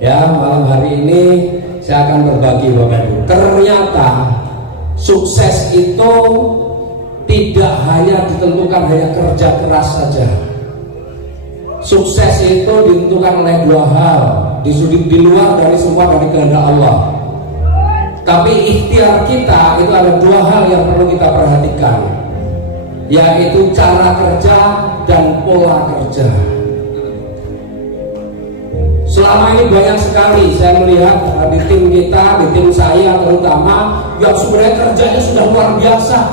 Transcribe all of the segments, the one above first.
Ya, malam hari ini saya akan berbagi Bapak Ibu. Ternyata sukses itu tidak hanya ditentukan hanya kerja keras saja. Sukses itu ditentukan oleh dua hal, di luar dari semua dari kehendak Allah. Tapi ikhtiar kita itu ada dua hal yang perlu kita perhatikan, yaitu cara kerja dan pola kerja. Selama ini banyak sekali saya melihat di tim kita, di tim saya terutama, yang sebenarnya kerjanya sudah luar biasa,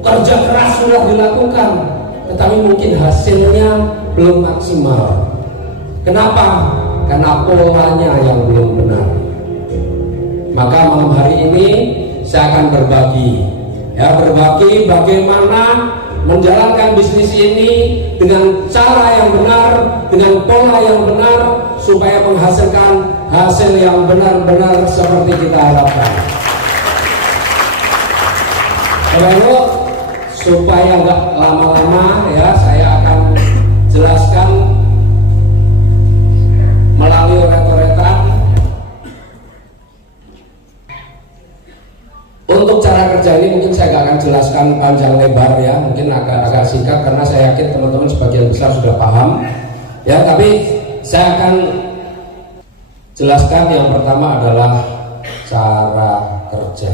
kerja keras sudah dilakukan, tetapi mungkin hasilnya belum maksimal. Kenapa? Karena polanya yang belum benar. Maka malam hari ini saya akan berbagi bagaimana menjalankan bisnis ini dengan cara yang benar, dengan pola yang benar, supaya menghasilkan hasil yang benar-benar seperti kita harapkan. Lalu supaya nggak lama-lama ya, saya akan jelaskan melalui oret-oretan. Untuk cara kerja ini mungkin saya nggak akan jelaskan panjang lebar ya, mungkin agak singkat karena saya yakin teman-teman sebagian besar sudah paham ya. Tapi saya akan jelaskan yang pertama adalah cara kerja.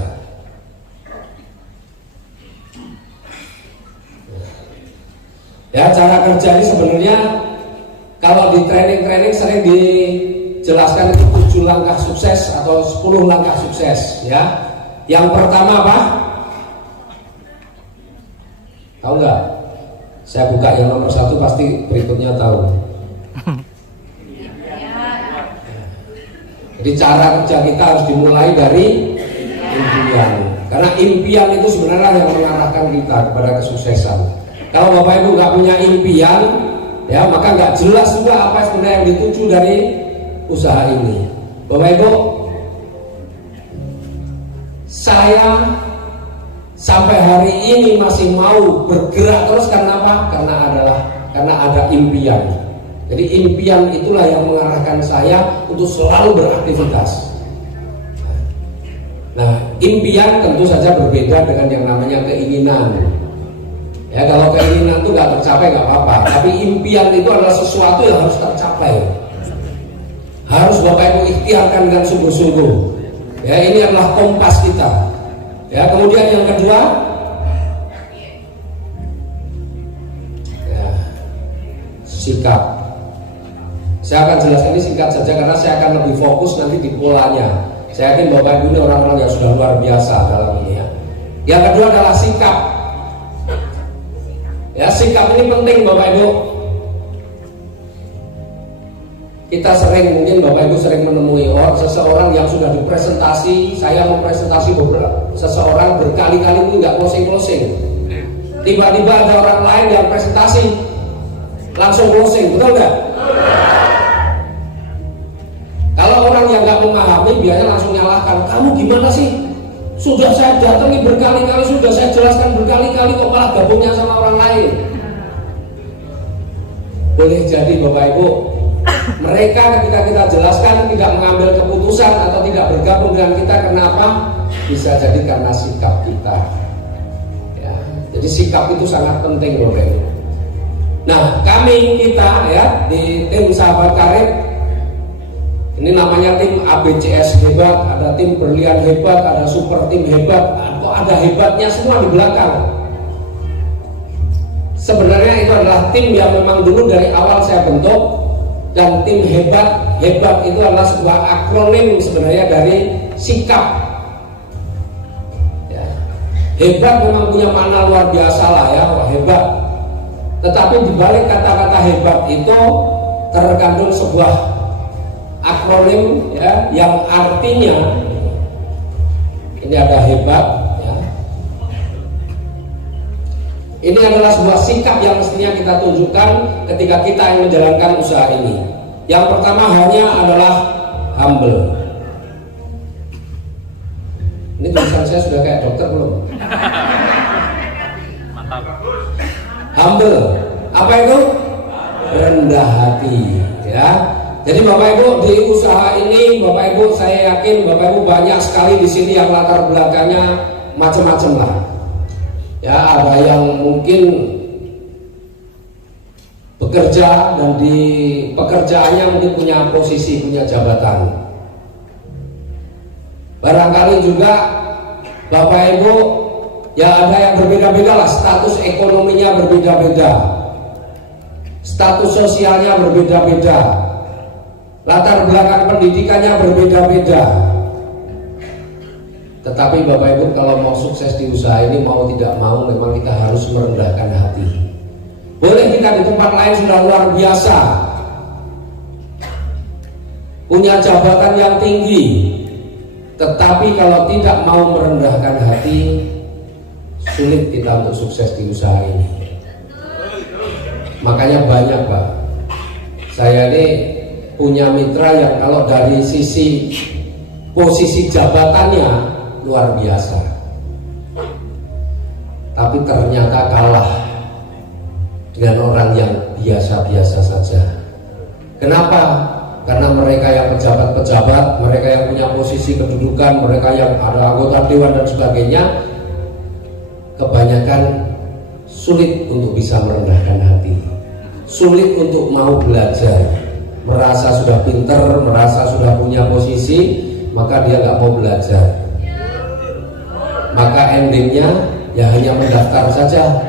Ya, cara kerja ini sebenarnya kalau di training sering dijelaskan itu 7 langkah sukses atau 10 langkah sukses ya. Yang pertama apa? Tahu nggak? Saya buka yang nomor 1, pasti berikutnya tahu. Jadi cara kerja kita harus dimulai dari impian, karena impian itu sebenarnya yang mengarahkan kita kepada kesuksesan. Kalau Bapak Ibu nggak punya impian, ya maka nggak jelas juga apa sebenarnya yang dituju dari usaha ini. Bapak Ibu, saya sampai hari ini masih mau bergerak terus karena apa? Karena ada impian. Jadi impian itulah yang mengarahkan saya untuk selalu beraktivitas. Nah, impian tentu saja berbeda dengan yang namanya keinginan. Ya, kalau keinginan itu nggak tercapai nggak apa-apa, tapi impian itu adalah sesuatu yang harus tercapai. Harus Bapak Ibu ikhtiarkan dengan sungguh-sungguh. Ya, ini adalah kompas kita. Ya, kemudian yang kedua, ya, sikap. Saya akan jelaskan ini singkat saja karena saya akan lebih fokus nanti di polanya. Saya yakin Bapak Ibu ini orang-orang yang sudah luar biasa dalam ini ya. Yang kedua adalah sikap. Ya, sikap ini penting Bapak Ibu. Kita mungkin Bapak Ibu sering menemui seseorang yang sudah dipresentasi, saya mempresentasi seseorang berkali-kali itu nggak closing. Tiba-tiba ada orang lain yang presentasi langsung closing, betul nggak? Kalau orang yang nggak memahami biasanya langsung nyalahkan, kamu gimana sih? Sudah saya datangi berkali-kali, sudah saya jelaskan berkali-kali, kok malah gabungnya sama orang lain. Boleh jadi Bapak Ibu, mereka ketika kita jelaskan tidak mengambil keputusan atau tidak bergabung dengan kita, kenapa? Bisa jadi karena sikap kita ya. Jadi sikap itu sangat penting Bapak Ibu. Nah, kita ya di tim Sahabat Karib ini namanya tim ABCS hebat, ada tim Berlian hebat, ada super tim hebat, atau ada hebatnya semua di belakang. Sebenarnya itu adalah tim yang memang dulu dari awal saya bentuk. Dan tim hebat itu adalah sebuah akronim sebenarnya dari sikap ya. Hebat memang punya makna luar biasa lah ya, hebat. Tetapi dibalik kata-kata hebat itu terkandung sebuah akronim ya, yang artinya ini ada hebat ya. Ini adalah sebuah sikap yang mestinya kita tunjukkan ketika kita yang menjalankan usaha ini. Yang pertama adalah humble. Ini tulisan saya sudah kayak dokter belum? Mantap. Humble. Apa itu? Rendah hati, ya. Jadi Bapak Ibu di usaha ini, Bapak Ibu saya yakin Bapak Ibu banyak sekali di sini yang latar belakangnya macam-macam lah. Ya, ada yang mungkin bekerja dan di pekerjaannya mungkin punya posisi, punya jabatan. Barangkali juga Bapak Ibu ya ada yang berbeda-beda lah, status ekonominya berbeda-beda, status sosialnya berbeda-beda, latar belakang pendidikannya berbeda-beda. Tetapi Bapak Ibu kalau mau sukses di usaha ini, mau tidak mau memang kita harus merendahkan hati. Boleh kita di tempat lain sudah luar biasa, punya jabatan yang tinggi, tetapi kalau tidak mau merendahkan hati, sulit kita untuk sukses di usaha ini. Makanya banyak Pak, saya ini punya mitra yang kalau dari sisi posisi jabatannya luar biasa, tapi ternyata kalah dengan orang yang biasa-biasa saja. Kenapa? Karena mereka yang pejabat-pejabat, mereka yang punya posisi kedudukan, mereka yang ada anggota dewan dan sebagainya, kebanyakan sulit untuk bisa merendahkan hati, sulit untuk mau belajar, merasa sudah pinter, merasa sudah punya posisi, maka dia nggak mau belajar. Maka endingnya ya hanya mendaftar saja,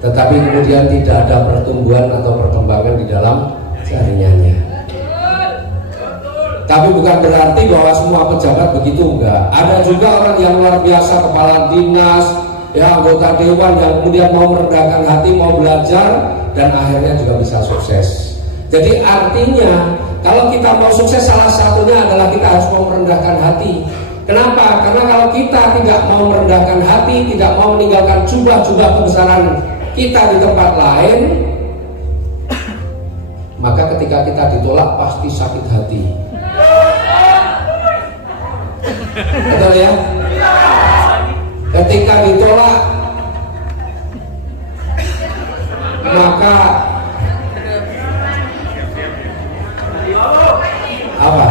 tetapi kemudian tidak ada pertumbuhan atau perkembangan di dalam jaringannya. Tapi bukan berarti bahwa semua pejabat begitu, enggak. Ada juga orang yang luar biasa, kepala dinas, ya anggota dewan yang kemudian mau merendahkan hati, mau belajar, dan akhirnya juga bisa sukses. Jadi artinya kalau kita mau sukses, salah satunya adalah kita harus mau merendahkan hati. Kenapa? Karena kalau kita tidak mau merendahkan hati, tidak mau meninggalkan jubah-jubah kebesaran kita di tempat lain, maka ketika kita ditolak pasti sakit hati. Betul ya? Ketika ditolak, maka apa?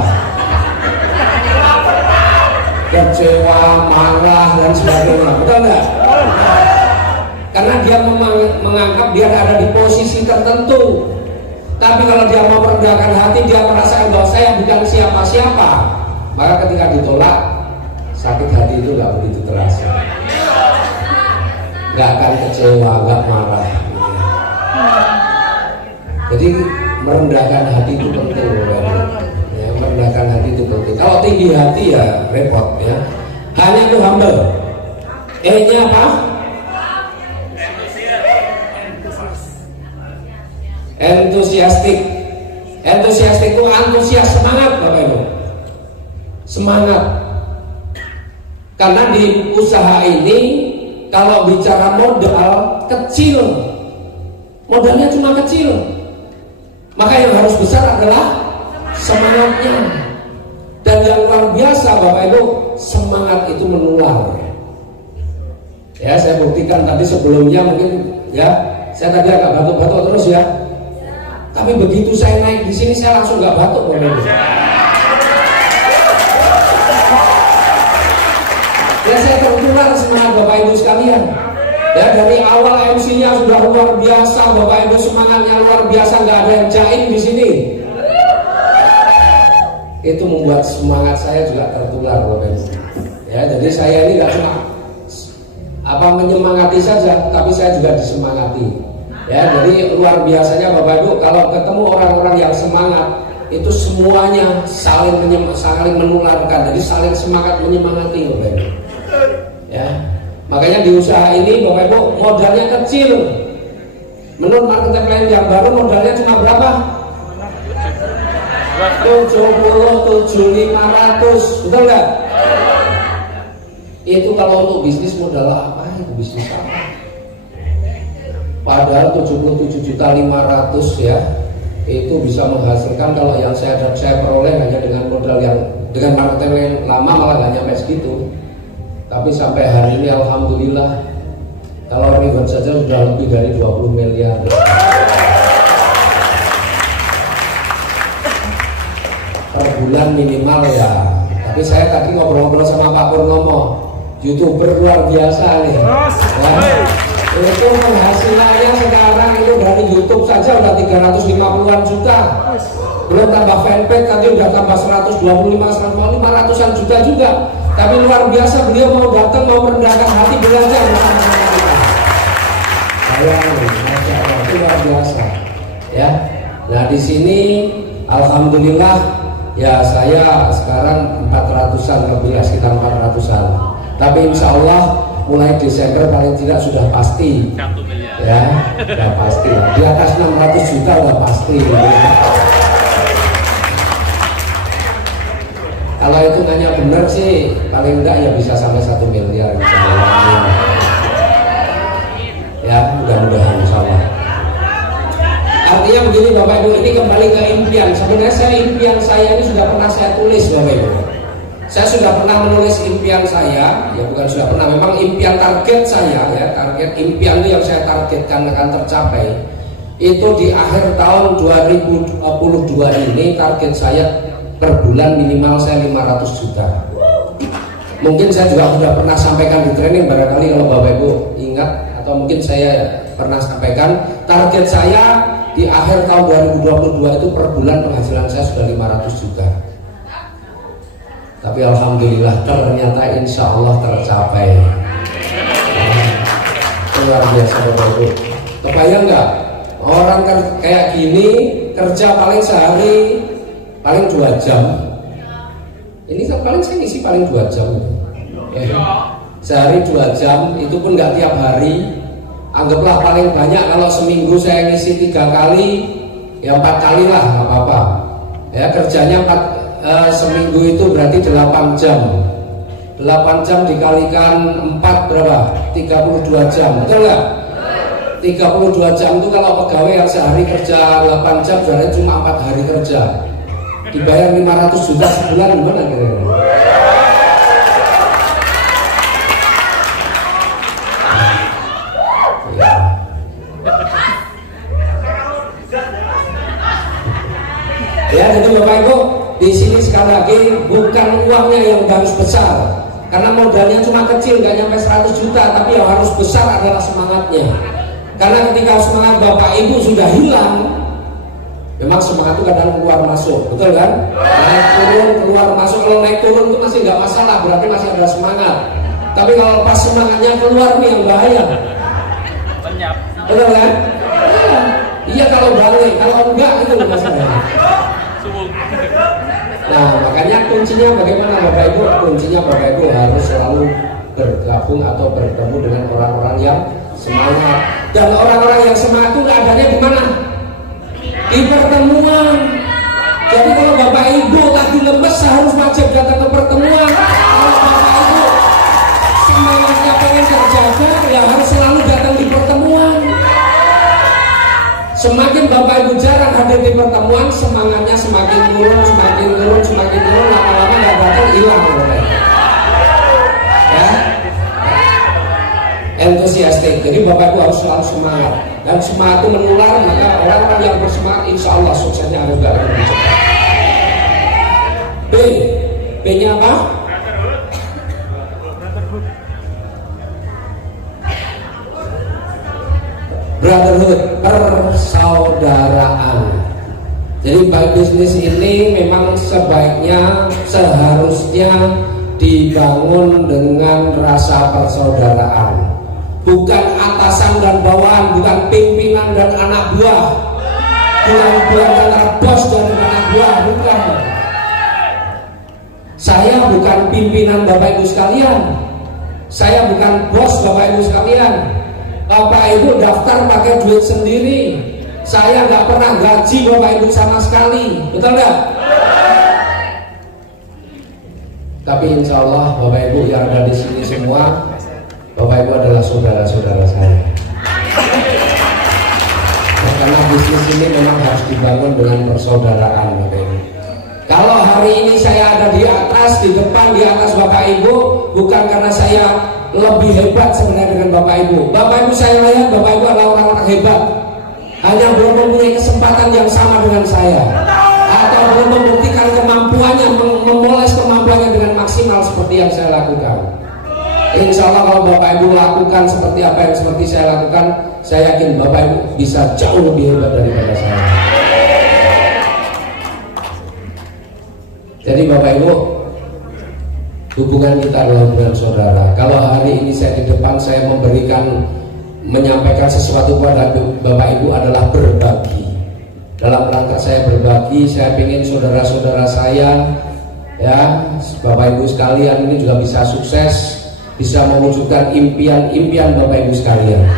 Kecewa, marah dan sebagainya. Betul nggak? Karena dia menganggap dia ada di posisi tertentu. Tapi kalau dia mau merendahkan hati, dia merasa bahwa saya bukan siapa-siapa, maka ketika ditolak, sakit hati itu nggak begitu terasa, nggak akan kecewa, nggak marah gitu ya. Jadi merendahkan hati itu penting ya, merendahkan hati itu penting. Kalau tinggi hati ya repot ya. Hanya itu humble. E-nya apa? Enthusiastic. Enthusiastic itu antusias, semangat Bapak Ibu, semangat. Karena di usaha ini kalau bicara modal kecil, modalnya cuma kecil, maka yang harus besar adalah semangatnya. Dan yang luar biasa Bapak Ibu, semangat itu menular. Ya, saya buktikan tadi sebelumnya mungkin ya, saya tadi agak batuk-batuk terus ya. Tapi begitu saya naik di sini, saya langsung nggak batuk Bapak Ibu. Ya, saya tertular semangat Bapak Ibu sekalian. Ya, dari awal MC-nya sudah luar biasa, Bapak Ibu semangatnya luar biasa, nggak ada yang jaim di sini. Itu membuat semangat saya juga tertular Bapak Ibu. Ya, jadi saya ini nggak cuma menyemangati saja, tapi saya juga disemangati. Ya, jadi luar biasanya Bapak Ibu kalau ketemu orang-orang yang semangat, itu semuanya saling menularkan, jadi saling semangat menyemangati Bapak Ibu. Ya, makanya di usaha ini Bapak Ibu modalnya kecil. Menurut marketing yang baru modalnya cuma berapa? 77.500, betul nggak? Itu kalau untuk bisnis modal apa? Itu bisnis apa? Padahal 77.500 ya, itu bisa menghasilkan, kalau yang saya peroleh hanya dengan modal yang dengan marketing yang lama malah nggak nyampe segitu. Tapi sampai hari ini alhamdulillah, kalau reward saja sudah lebih dari 20 miliar. per bulan minimal ya. Tapi saya tadi ngobrol-ngobrol sama Pak Purnomo, YouTuber luar biasa nih. Itu penghasilannya sekarang itu dari YouTube saja udah 350-an juta. Belum tambah fanpage tadi udah tambah 125-150-500-an juta juga. Tapi luar biasa, beliau mau datang, mau merendahkan hati belajar bersama kita. Masya Allah, itu luar biasa. Ya, nah di sini alhamdulillah ya saya sekarang 400-an lebih ya, sekitar 400-an. Tapi insya Allah mulai Desember paling tidak sudah pasti. 1 miliar. Ya, sudah pasti. Di atas 600 juta udah pasti. Kalau hitungannya benar sih paling enggak ya bisa sampai 1 miliar insya Allah. Ya, mudah-mudahan insya Allah. Artinya begini Bapak Ibu, ini kembali ke impian. Sebenarnya impian saya ini sudah pernah saya tulis Bapak Ibu. Saya sudah pernah menulis impian saya, ya bukan sudah pernah, memang impian target saya ya, target impian itu yang saya targetkan akan tercapai. Itu di akhir tahun 2022 ini target saya per bulan minimal saya 500 juta. Mungkin saya juga sudah pernah sampaikan di training, barangkali kalau Bapak Ibu ingat, atau mungkin saya pernah sampaikan target saya di akhir tahun 2022 itu per bulan penghasilan saya sudah 500 juta. Tapi alhamdulillah ternyata insya Allah tercapai. Luar biasa Bapak Ibu. Kebayang nggak orang kayak gini kerja paling sehari paling 2 jam. Ini paling saya ngisi paling 2 jam. Sehari 2 jam, itu pun nggak tiap hari. Anggaplah paling banyak kalau seminggu saya ngisi 3 kali, ya 4 kali lah, nggak apa-apa. Ya kerjanya seminggu itu berarti 8 jam. 8 jam dikalikan 4 berapa? 32 jam, betul nggak? 32 jam itu kalau pegawai yang sehari kerja 8 jam berarti cuma 4 hari kerja. Dibayar 500 juta sebulan gimana kira-kira? Ya, jadi Bapak Ibu, di sini sekali lagi bukan uangnya yang harus besar, karena modalnya cuma kecil, nggak nyampe 100 juta, tapi yang harus besar adalah semangatnya. Karena ketika semangat Bapak Ibu sudah hilang, memang semangat itu kadang keluar masuk, betul kan? Naik turun, keluar masuk. Kalau naik turun itu masih nggak masalah, berarti masih ada semangat. Tapi kalau pas semangatnya keluar nih yang bahaya. Lenyap. Betul kan? Iya kalau balik, kalau enggak itu masalahnya. Nah makanya kuncinya bagaimana Bapak Ibu? Kuncinya Bapak Ibu harus selalu bergabung atau bertemu dengan orang-orang yang semangat. Dan orang-orang yang semangat itu adanya di mana? Di pertemuan. Jadi kalau Bapak Ibu lagi lemes harus wajib datang ke pertemuan. Kalau Bapak Ibu semangatnya pengen terjaga, ya harus selalu datang di pertemuan. Semakin Bapak Ibu jarang hadir di pertemuan, semangatnya semakin turun, lama-lama nggak datang, hilang. Ya, entusiastik. Jadi Bapak Ibu harus selalu semangat, dan semangat itu menular. Maka orang-orang yang bersemangat, insya Allah suksesnya harus gak lebih cepat. B-nya apa? Brotherhood, persaudaraan. Jadi baik bisnis ini memang seharusnya dibangun dengan rasa persaudaraan, bukan atasan dan bawahan, bukan pimpinan dan anak buah, bukan antara bos dan anak buah, bukan. Saya bukan pimpinan Bapak Ibu sekalian, saya bukan bos Bapak Ibu sekalian. Bapak Ibu daftar pakai duit sendiri. Saya nggak pernah gaji Bapak Ibu sama sekali, betul nggak? Tapi insya Allah Bapak Ibu yang ada di sini semua, Bapak Ibu adalah saudara-saudara saya. Karena bisnis ini memang harus dibangun dengan persaudaraan, Bapak Ibu. Kalau hari ini saya ada di atas, di depan, di atas Bapak Ibu, bukan karena saya lebih hebat sebenarnya dengan Bapak Ibu. Bapak Ibu saya lihat Bapak Ibu adalah orang-orang hebat, hanya belum mempunyai kesempatan yang sama dengan saya, atau belum membuktikan kemampuan maksimal seperti yang saya lakukan. Insya Allah kalau Bapak Ibu lakukan seperti apa yang seperti saya lakukan, saya yakin Bapak Ibu bisa jauh lebih hebat daripada saya. Jadi Bapak Ibu, hubungan kita adalah hubungan saudara. Kalau hari ini saya di depan, saya menyampaikan sesuatu kepada Bapak Ibu adalah berbagi. Dalam rangka saya berbagi, saya ingin saudara-saudara saya, ya, Bapak Ibu sekalian ini juga bisa sukses, bisa mewujudkan impian-impian Bapak Ibu sekalian.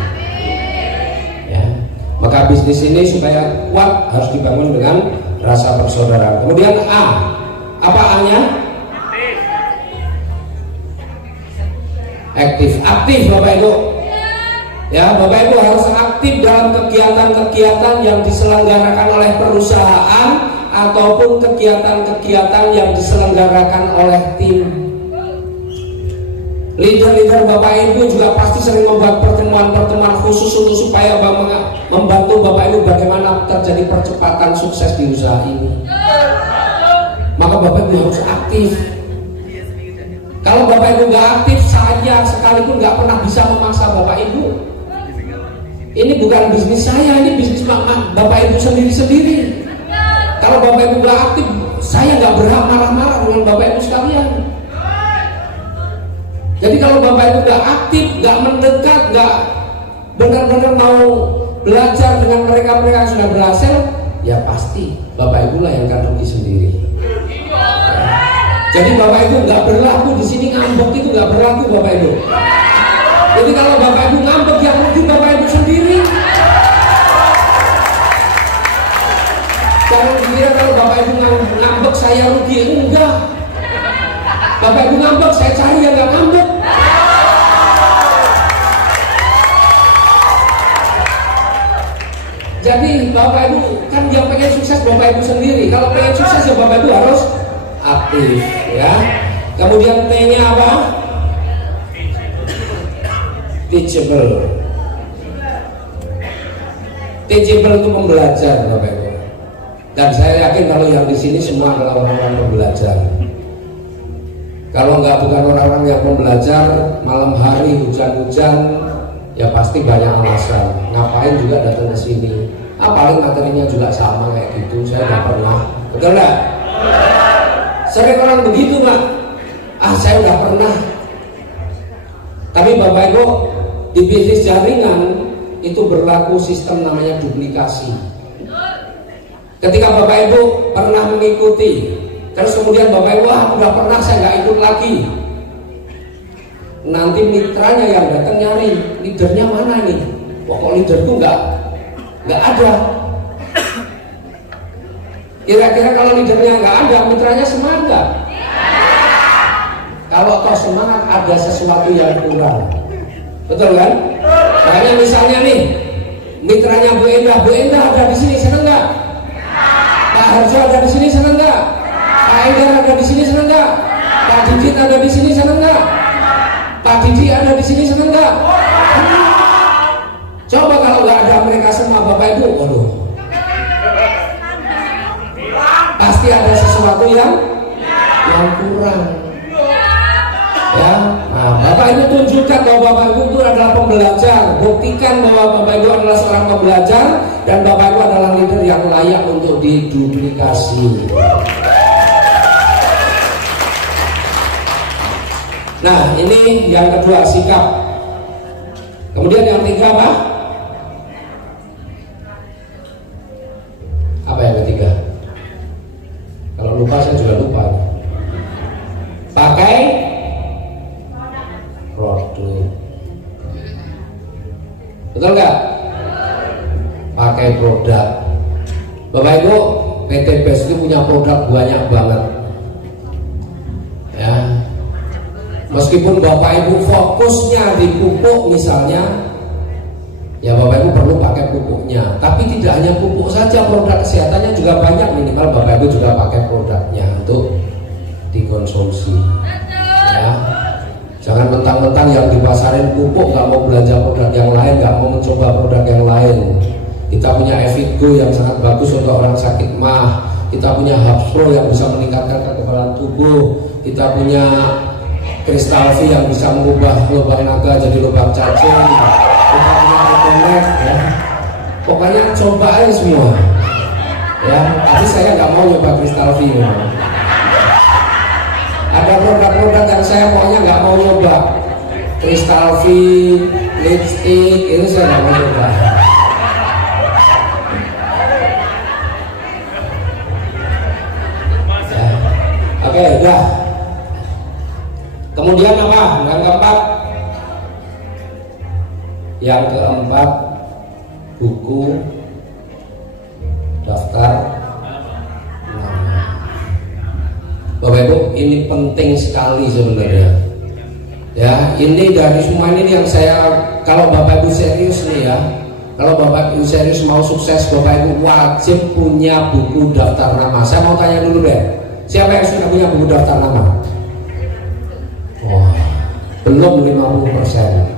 Ya, maka bisnis ini supaya kuat harus dibangun dengan rasa persaudaraan. Kemudian A, apa A-nya? Aktif Bapak Ibu. Ya, Bapak Ibu harus aktif dalam kegiatan-kegiatan yang diselenggarakan oleh perusahaan ataupun kegiatan-kegiatan yang diselenggarakan oleh tim. Leader-leader Bapak Ibu juga pasti sering membuat pertemuan-pertemuan khusus untuk supaya membantu Bapak Ibu bagaimana terjadi percepatan sukses di usaha ini. Maka Bapak Ibu harus aktif. Kalau Bapak Ibu nggak aktif, saya sekalipun nggak pernah bisa memaksa Bapak Ibu. Ini bukan bisnis saya, ini bisnis Bapak Ibu sendiri-sendiri. Kalau Bapak Ibu nggak aktif, saya nggak berhak marah-marah dengan Bapak Ibu sekalian. Jadi kalau Bapak Ibu nggak aktif, nggak mendekat, nggak benar-benar mau belajar dengan mereka-mereka yang sudah berhasil, ya pasti Bapak Ibu lah yang akan rugi sendiri. Jadi Bapak Ibu nggak berlaku di sini, ngambek itu nggak berlaku Bapak Ibu. Jadi kalau Bapak Ibu ngambek, yang rugi Bapak Ibu sendiri. Jangan dikira kalau Bapak Ibu ngambek saya rugi, enggak. Bapak Ibu ngambek, saya cari yang nggak ngambek. Jadi Bapak Ibu kan yang pengen sukses Bapak Ibu sendiri. Kalau pengen sukses ya Bapak Ibu harus aktif, ya. Kemudian T-nya apa? Teachable. Teachable itu pembelajar Bapak Ibu. Dan saya yakin kalau yang di sini semua adalah orang-orang pembelajar. Kalau bukan orang-orang yang pembelajar, malam hari hujan-hujan, ya pasti banyak alasan. Ngapain juga datang ke sini? Paling materinya juga sama kayak gitu. Saya nggak pernah. Betul nggak? Sering orang begitu Pak. Saya udah pernah. Tapi Bapak Ibu, di bisnis jaringan itu berlaku sistem namanya duplikasi. Ketika Bapak Ibu pernah mengikuti, terus kemudian Bapak Ibu, udah pernah, saya nggak ikut lagi. Nanti mitranya yang datang nyari, leadernya mana nih? Kok leaderku nggak ada. Kira-kira kalau leadernya nggak ada, mitranya semangat nggak? Kalau toh semangat, ada sesuatu yang kurang. Betul kan? Makanya misalnya nih, mitranya Bu Endah ada di sini, seneng nggak? Pak Harjo ada di sini, seneng nggak? Pak Enggar ada di sini, seneng nggak? Pak Didit ada di sini, seneng nggak? Pak Didi ada di sini, seneng nggak? Coba kalau nggak ada mereka semua Bapak Ibu, waduh, pasti ada sesuatu yang kurang. Ya, nah, Bapak Ibu tunjukkan bahwa Bapak Ibu itu adalah pembelajar. Buktikan bahwa Bapak Ibu adalah seorang pembelajar dan Bapak Ibu adalah leader yang layak untuk diduplikasi. Nah, ini yang kedua, sikap. Kemudian yang ketiga apa? Apa yang ketiga? Kalau lupa saya juga lupa. Pakai produk. Betul nggak? Pakai produk. Bapak Ibu, PT BES itu punya produk banyak banget. Ya. Meskipun Bapak Ibu fokusnya di pupuk misalnya, ya Bapak Ibu perlu pakai pupuknya. Tapi tidak hanya pupuk saja, produk kesehatannya juga banyak. Minimal Bapak Ibu juga pakai produknya untuk dikonsumsi. Ya. Jangan mentang-mentang yang dipasarin pupuk nggak mau belanja produk yang lain, nggak mau mencoba produk yang lain. Kita punya Evitgo yang sangat bagus untuk orang sakit mah. kita punya Hubs Pro yang bisa meningkatkan kekebalan tubuh, kita punya Crystal V yang bisa mengubah lubang naga jadi lubang cacing, kita punya Econnect ya. Pokoknya coba aja semua ya, tapi saya nggak mau nyoba Crystal V memang. Ada produk-produk yang saya pokoknya nggak mau nyoba. Crystal V, lipstick, itu saya nggak mau nyoba. Ya. Oke, udah. Kemudian apa? Yang keempat, buku daftar nama. Bapak Ibu, ini penting sekali sebenarnya. Ya, ini dari semua ini yang saya, kalau Bapak Ibu serius nih ya, kalau Bapak Ibu serius mau sukses, Bapak Ibu wajib punya buku daftar nama. Saya mau tanya dulu deh, siapa yang sudah punya buku daftar nama? Wah, belum 50%.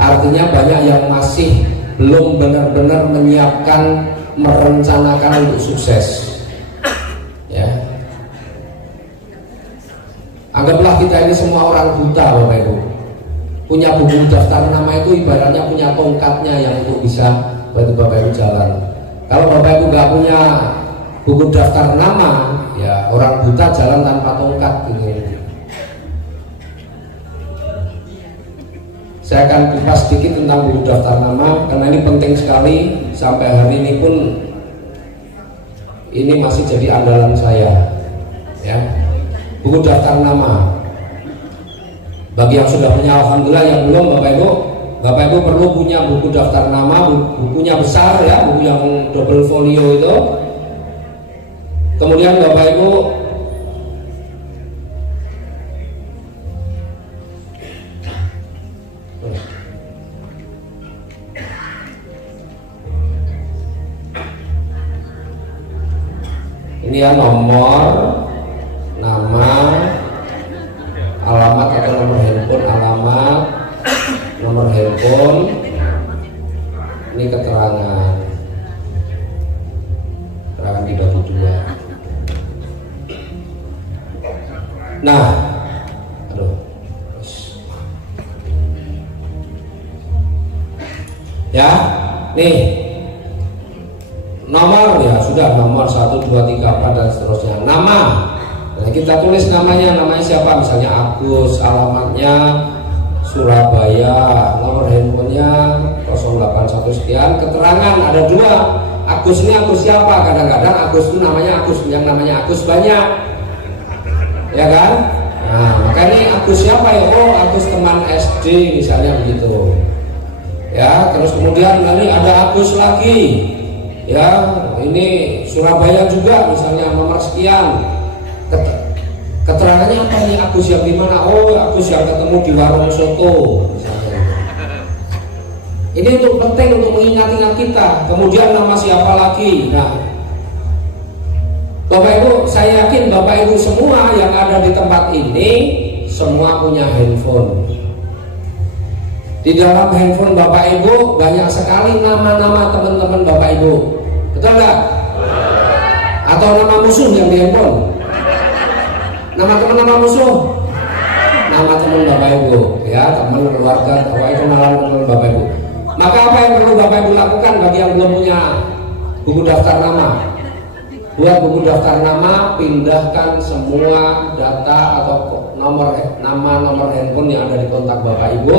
Artinya banyak yang masih belum benar-benar menyiapkan, merencanakan untuk sukses. Ya. Anggaplah kita ini semua orang buta, Bapak Ibu. Punya buku daftar nama itu ibaratnya punya tongkatnya yang untuk bisa bantu Bapak Ibu jalan. Kalau Bapak Ibu nggak punya buku daftar nama, ya orang buta jalan tanpa tongkat gitu. Saya akan kupas sedikit tentang buku daftar nama karena ini penting sekali. Sampai hari ini pun ini masih jadi andalan saya. Ya. Buku daftar nama. Bagi yang sudah punya, alhamdulillah. Yang belum, Bapak Ibu perlu punya buku daftar nama, bukunya besar ya, buku yang double folio itu. Kemudian Bapak Ibu ini ya, nomor, nama, alamat atau nomor handphone, alamat, nomor handphone, ini keterangan dibagi dua. Nah, aduh, ya, nih. Nomor ya sudah, nomor 1, 2, 3, 4 dan seterusnya. Nama, nah, kita tulis namanya siapa, misalnya Agus, alamatnya Surabaya, nomor handphonenya 081 sekian. Keterangan ada dua, Agus ini Agus siapa? Kadang-kadang Agus itu namanya Agus, yang namanya Agus banyak, ya kan? Nah, maka ini Agus siapa ya? Oh, Agus teman SD misalnya begitu. Ya, terus kemudian nanti ada Agus lagi. Ya, ini Surabaya juga misalnya nomor sekian. Keterangannya apa nih, Agus yang di mana? Oh, Agus yang ketemu di warung soto misalnya. Ini untuk penting untuk mengingat-ingat kita. Kemudian nama siapa lagi? Nah, Bapak Ibu, saya yakin Bapak Ibu semua yang ada di tempat ini semua punya handphone. Di dalam handphone Bapak Ibu banyak sekali nama-nama teman-teman Bapak Ibu. Betul nggak? Atau nama musuh yang di handphone? Nama teman, nama musuh? Nama teman Bapak Ibu, ya, teman keluarga, Bapak Ibu kenalan teman Bapak Ibu. Maka apa yang perlu Bapak Ibu lakukan bagi yang belum punya buku daftar nama? Buat buku daftar nama, pindahkan semua data atau nomor handphone yang ada di kontak Bapak Ibu,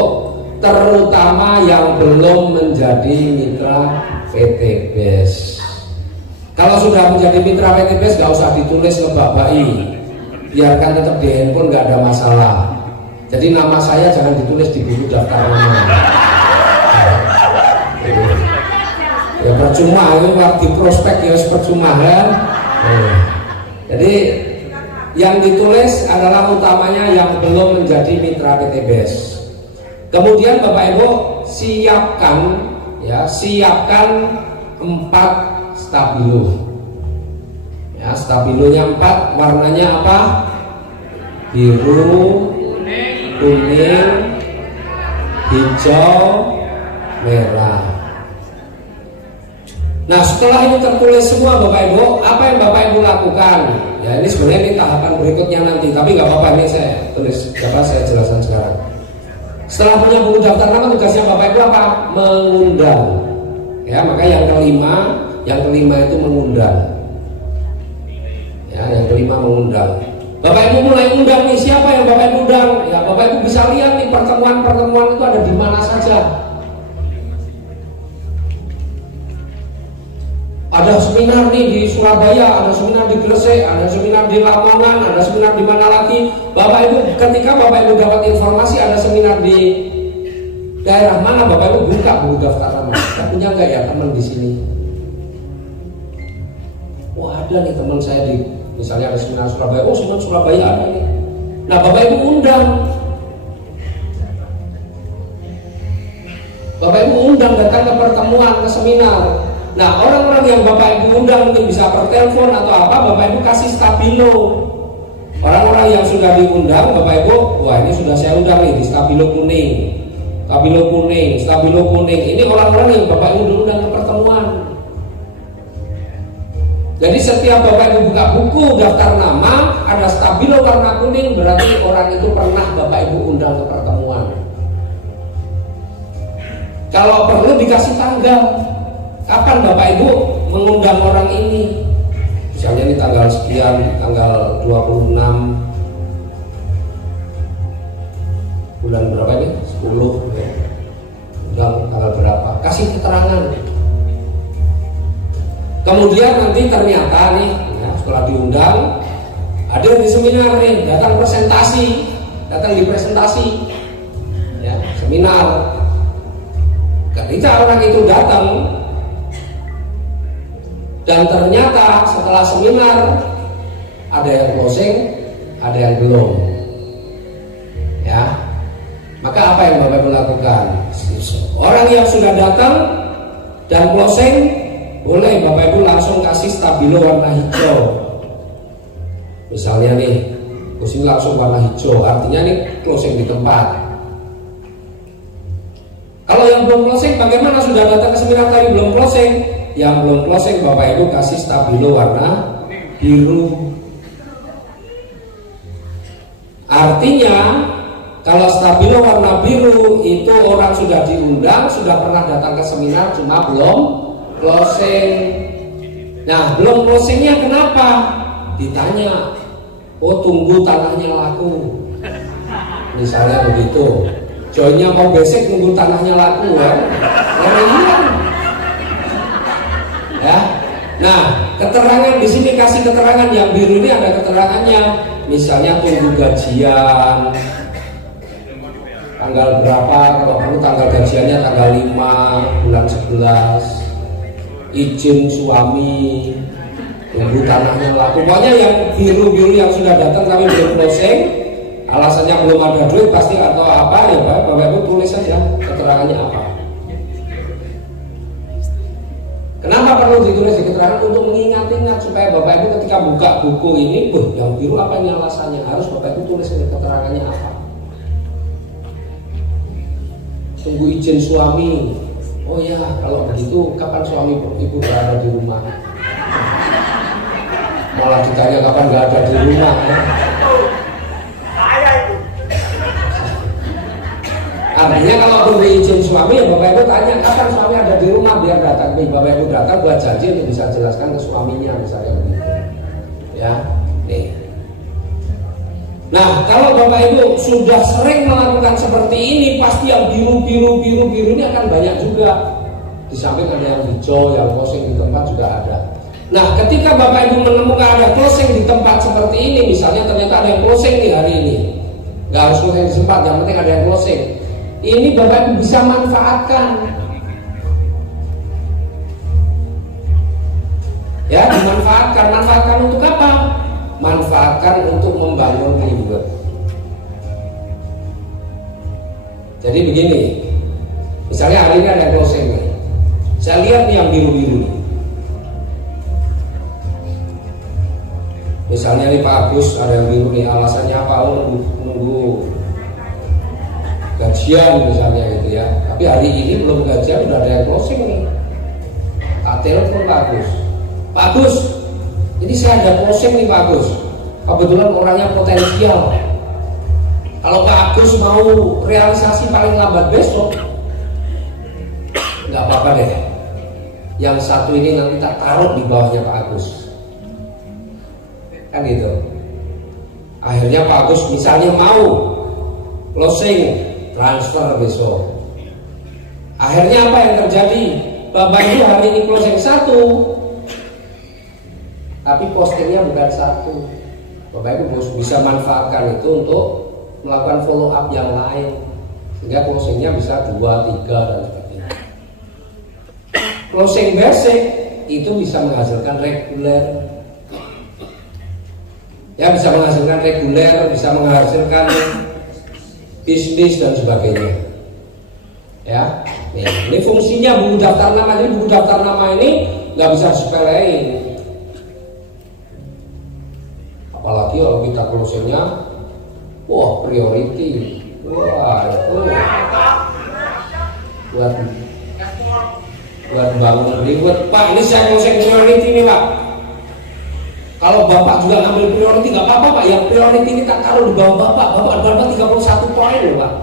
terutama yang belum menjadi mitra PT BES. Kalau sudah menjadi mitra PT BES nggak usah ditulis ngebak-baki, biarkan tetap di handphone, nggak ada masalah. Jadi nama saya jangan ditulis di buku daftar nama. Ya percuma, ini di prospek ya percuma kan. Jadi yang ditulis adalah utamanya yang belum menjadi mitra PT BES. Kemudian Bapak Ibu siapkan 4 stabilo. Ya, stabilonya 4, warnanya apa? Biru, kuning, hijau, merah. Nah setelah ini tertulis semua Bapak Ibu, apa yang Bapak Ibu lakukan? Ya ini sebenarnya ini tahapan berikutnya nanti, tapi nggak apa-apa, ini saya tulis, saya jelaskan sekarang. Setelah punya buku daftar nama, tugasnya Bapak Ibu apa? Mengundang. Ya maka yang kelima itu mengundang. Ya yang kelima mengundang. Bapak Ibu mulai undang nih, siapa yang Bapak Ibu undang? Ya Bapak Ibu bisa lihat nih pertemuan-pertemuan itu ada di mana saja. Ada seminar nih di Surabaya, ada seminar di Gresik, ada seminar di Lamongan, ada seminar di mana lagi. Bapak Ibu ketika Bapak Ibu dapat informasi ada seminar di daerah mana, Bapak Ibu buka buku daftar nama. Punya nggak ya teman di sini? Wah ada nih teman saya di, misalnya ada seminar Surabaya. Oh seminar Surabaya ada nih. Nah Bapak Ibu undang. Bapak Ibu undang datang ke pertemuan, ke seminar. Nah orang-orang yang Bapak Ibu undang mungkin bisa per telepon atau apa, Bapak Ibu kasih stabilo. Orang-orang yang sudah diundang Bapak Ibu, wah ini sudah saya undang nih di stabilo kuning, stabilo kuning, stabilo kuning. Ini orang-orang yang Bapak Ibu undang ke pertemuan. Jadi setiap Bapak Ibu buka buku daftar nama ada stabilo warna kuning, berarti orang itu pernah Bapak Ibu undang ke pertemuan. Kalau perlu dikasih tanggal. Kapan Bapak Ibu mengundang orang ini? Misalnya ini tanggal sekian, tanggal 26 bulan berapa ini? 10 ya. Undang tanggal berapa? Kasih keterangan. Kemudian nanti ternyata nih ya, setelah diundang ada di seminar nih, datang presentasi, datang di presentasi ya, seminar. Ketika orang itu datang dan ternyata setelah seminar ada yang closing, ada yang belum. Ya. Maka apa yang Bapak Ibu lakukan? Orang yang sudah datang dan closing boleh Bapak Ibu langsung kasih stabilo warna hijau. Misalnya nih, closing langsung warna hijau, artinya nih closing di tempat. Kalau yang belum closing, bagaimana sudah datang ke seminar tadi belum closing? Yang belum closing Bapak Ibu kasih stabilo warna biru. Artinya kalau stabilo warna biru itu orang sudah diundang, sudah pernah datang ke seminar, cuma belum closing. Nah belum closingnya kenapa? Ditanya, oh tunggu tanahnya laku, misalnya begitu. Joinnya mau basic nunggu tanahnya laku ya. Iya. Ya. Nah, keterangan di sini kasih keterangan yang biru ini ada keterangannya. Misalnya tunggu gajian. Tanggal berapa? Kalau perlu tanggal gajiannya tanggal 5 bulan 11. Izin suami. Tunggu tanahnya laku. Pokoknya yang biru-biru yang sudah datang tapi belum closing. Alasannya belum ada duit pasti atau apa ya Pak, Bapak Ibu tulis saja keterangannya apa. Kenapa perlu ditulis di keterangan? Untuk mengingat-ingat supaya Bapak Ibu ketika buka buku ini, yang biru apa ini alasannya, harus Bapak Ibu tulis di keterangannya apa. Tunggu izin suami. Oh ya, kalau begitu kapan suami Ibu berada di rumah? Malah ditanya kapan nggak ada di rumah ya. Artinya kalau tunggu izin suami ya Bapak Ibu tanya kapan suami ada di rumah biar datang. Bapak Ibu datang buat janji untuk bisa jelaskan ke suaminya misalnya begitu. Ya, nih. Nah kalau Bapak Ibu sudah sering melakukan seperti ini, pasti yang biru ini akan banyak juga. Di samping ada yang hijau, yang closing di tempat juga ada. Nah ketika Bapak Ibu menemukan ada closing di tempat seperti ini, misalnya ternyata ada yang closing nih hari ini, nggak harus closing di tempat, yang penting ada yang closing. Ini Bapak Ibu bisa manfaatkan. Ya, dimanfaatkan. Manfaatkan untuk apa? Manfaatkan untuk membangun reward. Jadi begini, misalnya hari ini ada closing nih. Saya lihat nih yang biru-biru nih. Misalnya nih Pak Agus ada yang biru nih, alasannya apa? Oh, nunggu gajian misalnya gitu ya. Tapi hari ini belum gajian, udah ada yang closing nih. Tak telepon Pak Agus. Pak Agus, ini saya ada closing nih Pak Agus. Kebetulan orangnya potensial. Kalau Pak Agus mau realisasi paling lambat besok, nggak apa-apa deh. Yang satu ini nanti tak taruh di bawahnya Pak Agus. Kan gitu. Akhirnya Pak Agus misalnya mau closing transfer besok. Akhirnya apa yang terjadi? Bapak Ibu hari ini closing satu, tapi postingnya bukan satu. Bapak Ibu bisa manfaatkan itu untuk melakukan follow up yang lain, sehingga closingnya bisa 2, 3 dan sebagainya. Closing basic itu bisa menghasilkan reguler, ya bisa menghasilkan reguler, bisa menghasilkan bisnis dan sebagainya. Ya, ini fungsinya buku daftar nama. Jadi buku daftar nama ini nggak bisa disepelein. Apalagi kalau kita closingnya, wah priority, wah itu buat bangun ribet. Pak, ini saya closing priority nih Pak. Kalau Bapak juga ngambil priority nggak apa-apa Pak. Yang priority ini tak taruh di bawah Bapak. Bapak dapat 31 poin loh Pak.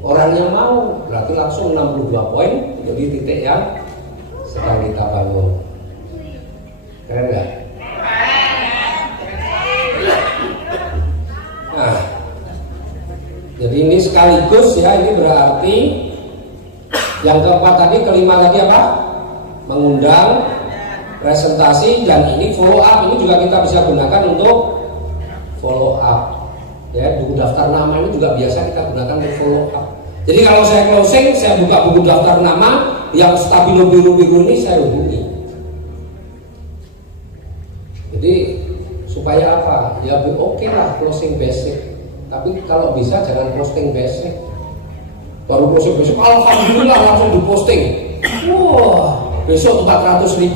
Orangnya mau berarti langsung 62 poin. Jadi titik yang sedang kita bangun. Keren nggak? Nah, jadi ini sekaligus ya, ini berarti yang keempat tadi, kelima tadi apa? Mengundang, presentasi, dan ini follow up. Ini juga kita bisa gunakan untuk follow up. Ya, buku daftar nama ini juga biasa kita gunakan untuk follow up. Jadi kalau saya closing, saya buka buku daftar nama yang stabilo biru-biru ini saya hubungi. Jadi supaya apa? Ya oke lah closing basic. Tapi kalau bisa jangan posting basic. Baru closing basic, alhamdulillah langsung diposting. Wah, besok 400.000.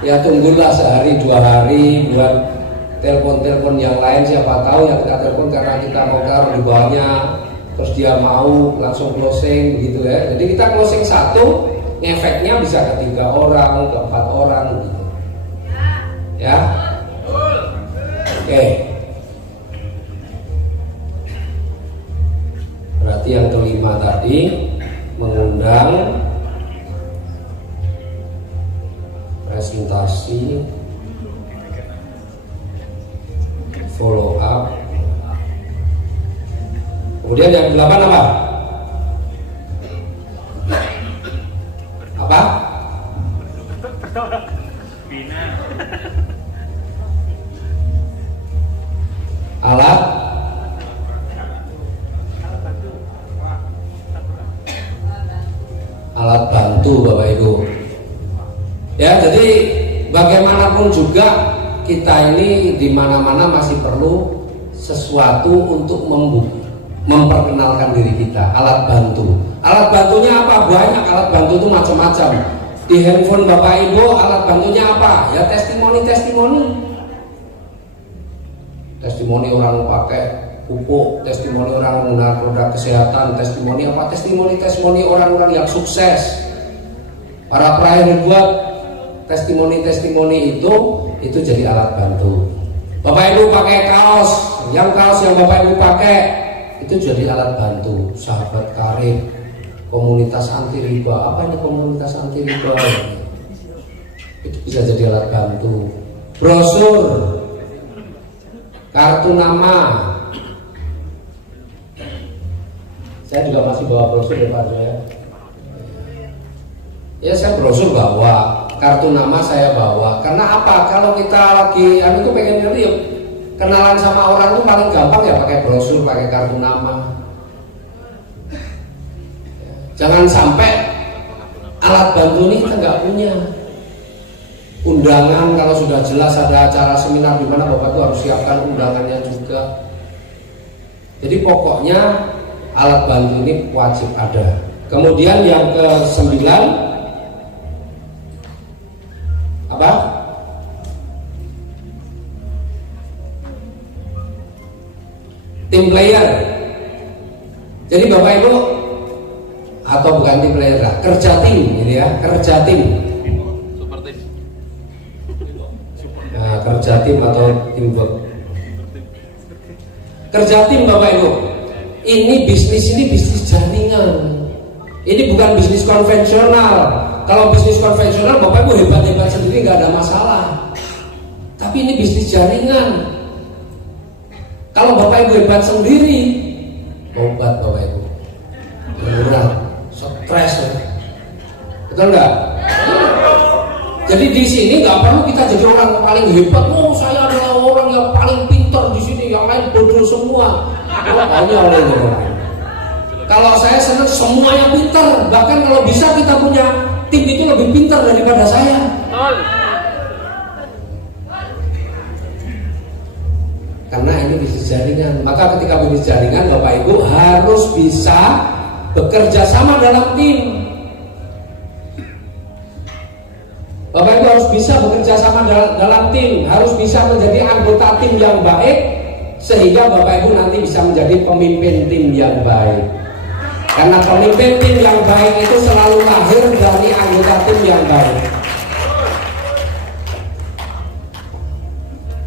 Ya tunggulah sehari 2 hari buat telepon-telepon yang lain, siapa tahu yang kita telepon karena kita mau taruh di bawahnya, terus dia mau langsung closing gitu ya. Jadi kita closing satu, efeknya bisa ke 3 orang, ke 4 orang gitu. Ya. Oke. Berarti yang kelima tadi mengundang, presentasi, follow up. Kemudian yang 8 apa? Apa? Bina. Alat bantu Bapak Ibu. Ya, jadi bagaimanapun juga kita ini di mana-mana masih perlu sesuatu untuk memperkenalkan diri kita. Alat bantu. Alat bantunya apa? Banyak alat bantu itu macam-macam. Di handphone Bapak Ibu alat bantunya apa? Ya testimoni. Testimoni orang pakai pupuk, testimoni orang menggunakan produk kesehatan, testimoni apa? Testimoni orang-orang yang sukses. Para peraih buat testimoni itu jadi alat bantu. Bapak Ibu pakai kaos yang Bapak Ibu pakai itu jadi alat bantu. Sahabat karib, komunitas anti riba. Apa ini komunitas anti riba? Itu bisa jadi alat bantu. Brosur, kartu nama. Saya juga masih bawa brosur ya Pak ya. Ya saya brosur bawa, kartu nama saya bawa. Karena apa? Kalau kita lagi itu pengen ngerti yuk, kenalan sama orang itu paling gampang ya pakai brosur, pakai kartu nama. Jangan sampai alat bantu ini kita nggak punya. Undangan kalau sudah jelas ada acara seminar di mana Bapak itu harus siapkan undangannya juga. Jadi pokoknya alat bantu ini wajib ada. Kemudian yang ke-9 apa? Tim player. Jadi Bapak Ibu atau bukan tim player lah, kerja tim gitu ya, kerja tim. Super tim. Nah, kerja tim atau teamwork. Kerja tim Bapak Ibu. Ini bisnis jaringan. Ini bukan bisnis konvensional. Kalau bisnis konvensional Bapak Ibu hebat-hebat sendiri nggak ada masalah. Tapi ini bisnis jaringan. Kalau Bapak Ibu hebat sendiri, obat Bapak Ibu. Berat, stres. Betul nggak? Jadi di sini nggak perlu kita jadi orang paling hebat. Oh, saya adalah orang yang paling pintar di sini, yang lain bodoh semua. Pokoknya olehnya orang. Kalau saya senang semuanya pintar, bahkan kalau bisa kita punya tim itu lebih pintar daripada saya. Karena ini bisnis jaringan. Maka ketika bisnis jaringan, Bapak Ibu harus bisa bekerja sama dalam tim. Bapak Ibu harus bisa bekerja sama dalam tim, harus bisa menjadi anggota tim yang baik, sehingga Bapak Ibu nanti bisa menjadi pemimpin tim yang baik. Karena pemimpin tim yang baik itu selalu lahir dari anggota tim yang baik.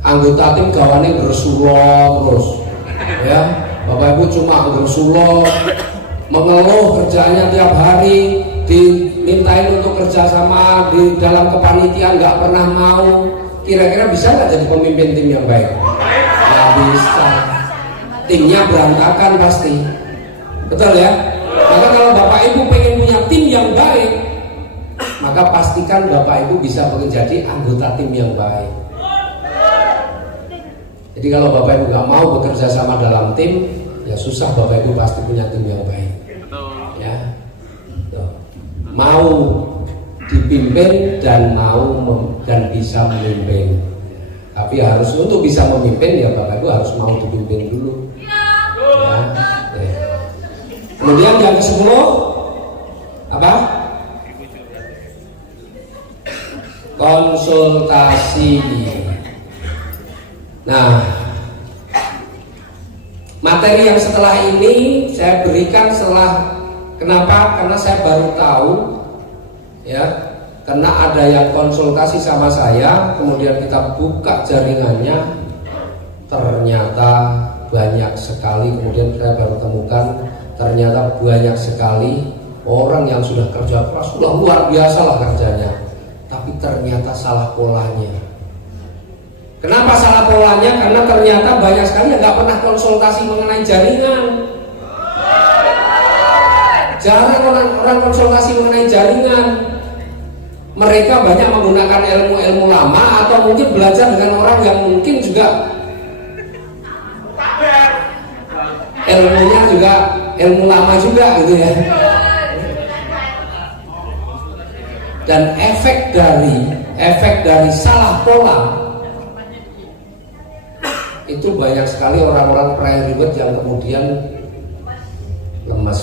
Anggota tim gawane bersulok terus, ya Bapak Ibu cuma bersulok, mengeluh kerjaannya tiap hari, dimintain untuk kerjasama di dalam kepanitiaan nggak pernah mau. Kira-kira bisa nggak jadi pemimpin tim yang baik? Nggak bisa. Timnya berantakan pasti. Betul ya? Maka kalau Bapak Ibu pengen punya tim yang baik, maka pastikan Bapak Ibu bisa menjadi anggota tim yang baik. Jadi kalau Bapak Ibu nggak mau bekerja sama dalam tim, ya susah Bapak Ibu pasti punya tim yang baik. Ya, mau dipimpin dan dan bisa memimpin. Tapi harus untuk bisa memimpin ya Bapak Ibu harus mau dipimpin dulu. Ya. Kemudian yang ke-10 apa? Konsultasi. Nah, materi yang setelah ini saya berikan kenapa? Karena saya baru tahu ya, karena ada yang konsultasi sama saya, kemudian kita buka jaringannya, ternyata banyak sekali, kemudian saya baru temukan ternyata banyak sekali orang yang sudah kerja keras, sudah luar biasa lah kerjanya, tapi ternyata salah polanya. Kenapa salah polanya? Karena ternyata banyak sekali yang nggak pernah konsultasi mengenai jaringan. Jarang orang konsultasi mengenai jaringan. Mereka banyak menggunakan ilmu-ilmu lama atau mungkin belajar dengan orang yang mungkin juga ilmunya juga ilmu lama juga gitu ya. Dan efek dari salah pola itu banyak sekali orang-orang private yang kemudian lemes.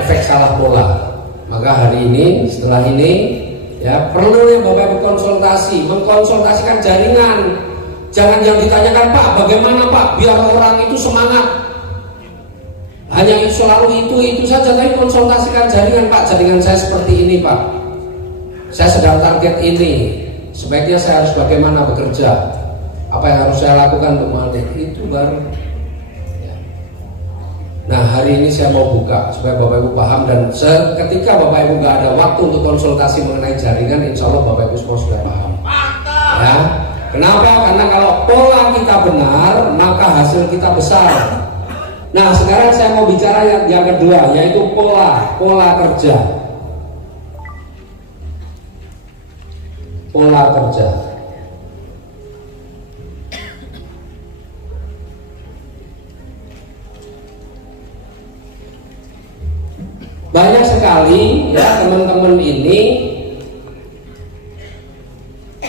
Efek salah pola. Maka hari ini, setelah ini ya perlu ya Bapak Ibu mengkonsultasikan jaringan. Jangan yang ditanyakan, Pak, bagaimana Pak biar orang itu semangat. Hanya selalu itu saja, tapi konsultasikan jaringan, Pak. Jaringan saya seperti ini, Pak. Saya sedang target ini. Sebaiknya saya harus bagaimana bekerja? Apa yang harus saya lakukan untuk mengalir itu baru. Ya. Nah, hari ini saya mau buka supaya Bapak Ibu paham, dan ketika Bapak Ibu nggak ada waktu untuk konsultasi mengenai jaringan, insya Allah Bapak Ibu semua sudah paham. Ya. Kenapa? Karena kalau pola kita benar, maka hasil kita besar. Nah, sekarang saya mau bicara yang kedua, yaitu pola kerja. Pola kerja. Banyak sekali ya teman-teman ini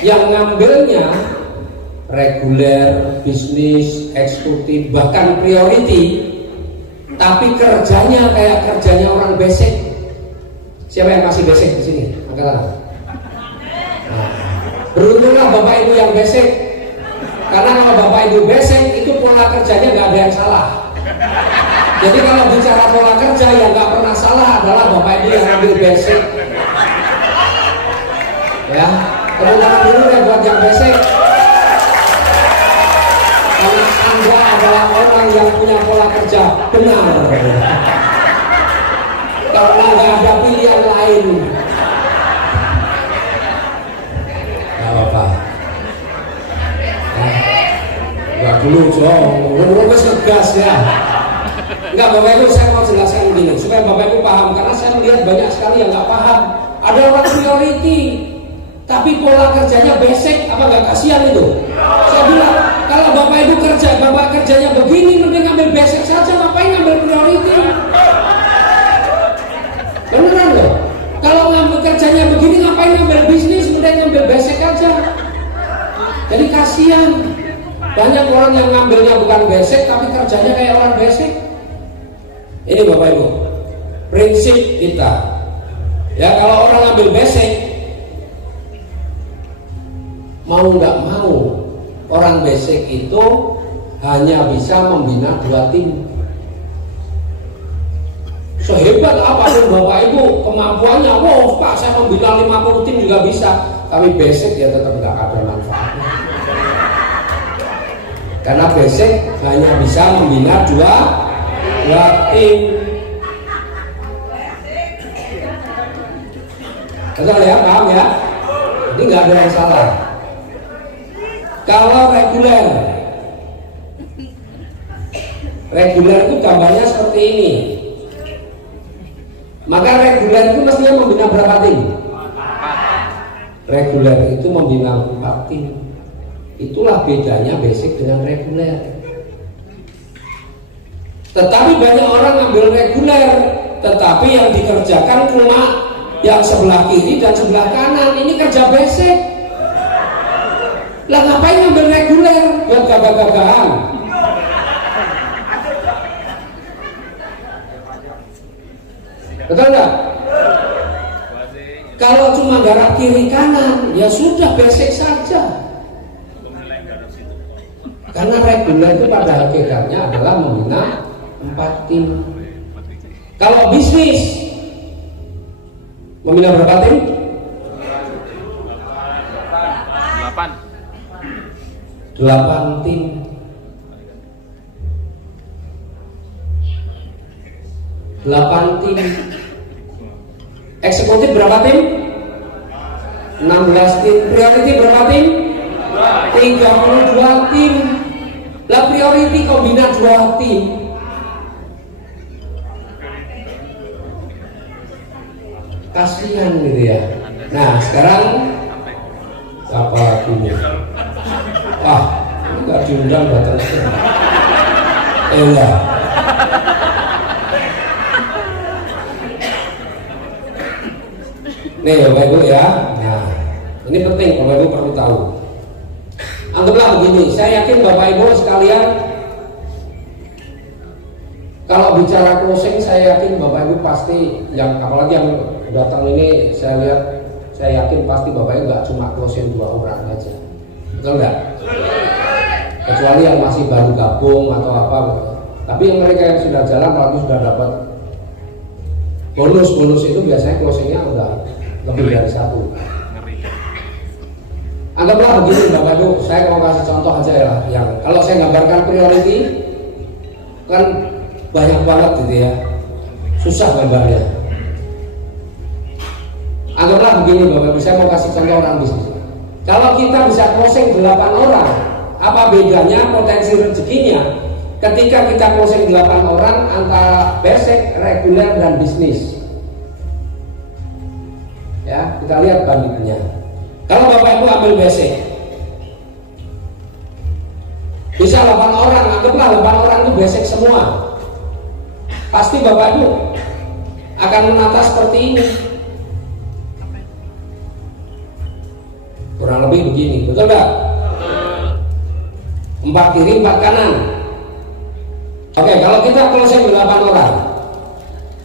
yang ngambilnya reguler, bisnis, eksekutif, bahkan priority, tapi kerjanya kayak kerjanya orang basic. Siapa yang masih basic di sini? Angkat tangan. Nah, beruntunglah Bapak Ibu yang basic, karena kalau Bapak Ibu basic itu pola kerjanya nggak ada yang salah. Jadi kalau bicara pola kerja yang nggak pernah salah adalah Bapak Ibu yang ambil basic. Ya, tepuk tangan dulu ya buat yang basic. Karena Anda adalah orang yang punya pola kerja benar. Karena nggak ada pilihan lain. Gak apa-apa. Nggak dulu Jong, ngomong ngegas ya. Enggak, Bapak Ibu, saya mau jelaskan begini supaya Bapak Ibu paham, karena saya melihat banyak sekali yang nggak paham. Ada orang priority tapi pola kerjanya basic, apa nggak kasihan itu? Saya bilang kalau Bapak Ibu kerja, Bapak kerjanya begini, mending ambil basic saja, ngapain ngambil priority? Beneran loh. Kalau ngambil kerjanya begini, ngapain ngambil bisnis, mending ngambil basic aja. Jadi kasihan. Banyak orang yang ngambilnya bukan basic tapi kerjanya kayak orang basic. Ini Bapak Ibu, prinsip kita. Ya, kalau orang ngambil basic, mau nggak mau, orang basic itu hanya bisa membina 2 tim. Sehebat apapun Bapak Ibu kemampuannya, wow Pak saya membina 50 tim juga bisa, tapi basic ya tetap nggak ada manfaatnya. Karena basic hanya bisa membina 2 tim. Betul ya, paham ya? Ini nggak ada yang salah. Kalau reguler itu gambarnya seperti ini. Maka reguler itu mestinya membina berapa tim? Reguler itu membina 4 tim. Itulah bedanya basic dengan reguler. Tetapi banyak orang ngambil reguler, tetapi yang dikerjakan cuma yang sebelah kiri dan sebelah kanan. Ini kerja basic. Lah ngapain ngambil reguler? Buat gagah-gagahan. Betul nggak? Kalau cuma garap kiri kanan, ya sudah basic saja. Karena reguler itu pada hakikatnya adalah membina 4 tim. Kalau bisnis membina berapa tim? 8 tim. 8 tim. Eksekutif berapa tim? 16 tim. Priority berapa tim? 32 tim. Lah priority kombina 2 tim. Kasihan gitu ya. Nah sekarang apa lagunya? Wah, nggak diundang datang. Enggak. Nih Bapak Ibu ya. Nah ini penting Bapak Ibu perlu tahu. Anggaplah begini, saya yakin Bapak Ibu sekalian kalau bicara closing, saya yakin Bapak Ibu pasti yang apalagi yang datang ini saya lihat, saya yakin pasti Bapak Ibu nggak cuma closing 2 orang aja, betul nggak? Kecuali yang masih baru gabung atau apa, tapi yang mereka yang sudah jalan apalagi sudah dapat bonus itu biasanya closingnya udah lebih dari 1. Anggaplah begini Bapak Ibu, saya mau kasih contoh aja ya, yang kalau saya gambarkan priority kan banyak banget gitu ya, susah gambarnya. Anggaplah begini Bapak Ibu, saya mau kasih contoh orang bisnis. Kalau kita bisa closing 8 orang, apa bedanya potensi rezekinya ketika kita closing 8 orang antara basic, reguler dan bisnis? Ya, kita lihat bandingannya. Kalau Bapak Ibu ambil basic, bisa 8 orang, anggaplah 8 orang itu basic semua. Pasti Bapak Ibu akan menata seperti ini. Kurang lebih begini, betul nggak? 4 kiri, 4 kanan. Oke, kalau kita closing 8 orang,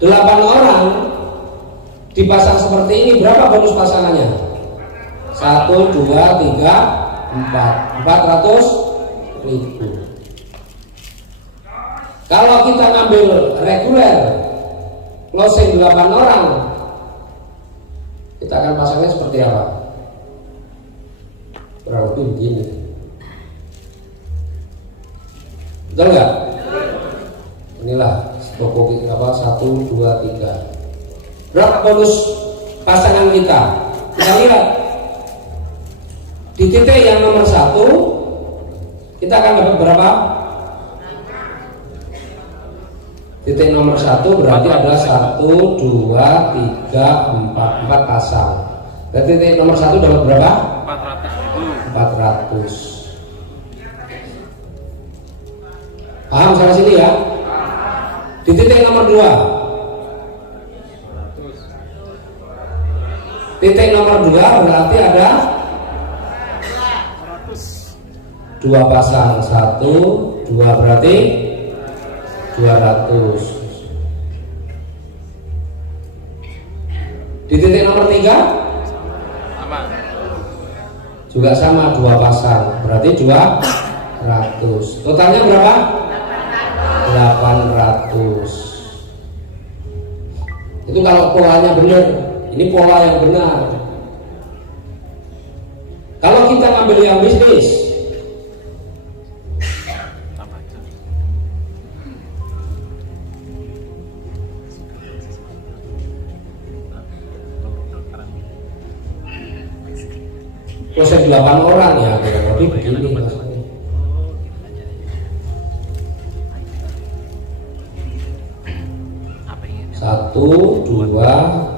8 orang dipasang seperti ini, berapa bonus pasangannya? 1, 2, 3, 4, 400.000. Kalau kita ngambil reguler closing 8 orang, kita akan pasangnya seperti apa? Kurang lebih begini. Betul nggak? Inilah pokok apa 1, 2, 3. Berapa bonus pasangan kita? Kita lihat di titik yang nomor 1 kita akan dapat berapa? Titik nomor 1 berarti ada 1, 2, 3, 4 pasang. Dan titik nomor 1 dapat berapa? 400. Paham sampai sini ya? Di titik nomor 2. Titik nomor 2 berarti ada 2 pasang. 1, 2 berarti 200. Di titik nomor 3 juga sama 2 pasang, berarti 200. Totalnya berapa? 800. Itu kalau polanya benar. Ini pola yang benar. Kalau kita ngambil yang bisnis, proses 8 orang ya, tapi begini maksudnya. 1, 2,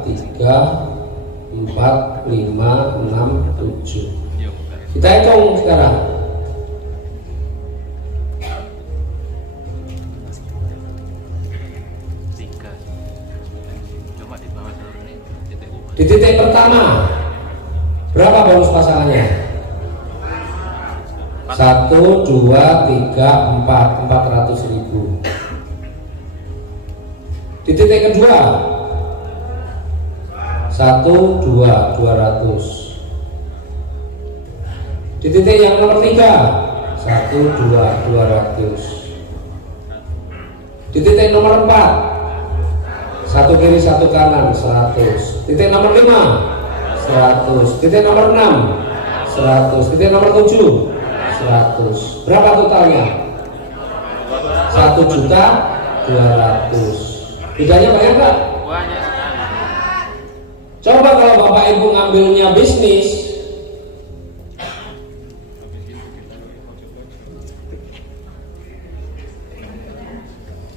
3, 4, 5, 6, 7. Kita hitung sekarang. Di titik pertama berapa bonus pasangannya? 1, 2, 3, 4, 400.000. Di titik kedua 1, 2, 200. Di titik yang nomor 3 1, 2, 200. Di titik nomor 4 1 kiri 1 kanan 100. Titik nomor 5 100. Titik nomor 6 100. Titik nomor 7 100. Berapa totalnya? 1.200.000. Bedanya banyak nggak? Banyak sekali. Coba kalau Bapak Ibu ngambilnya bisnis,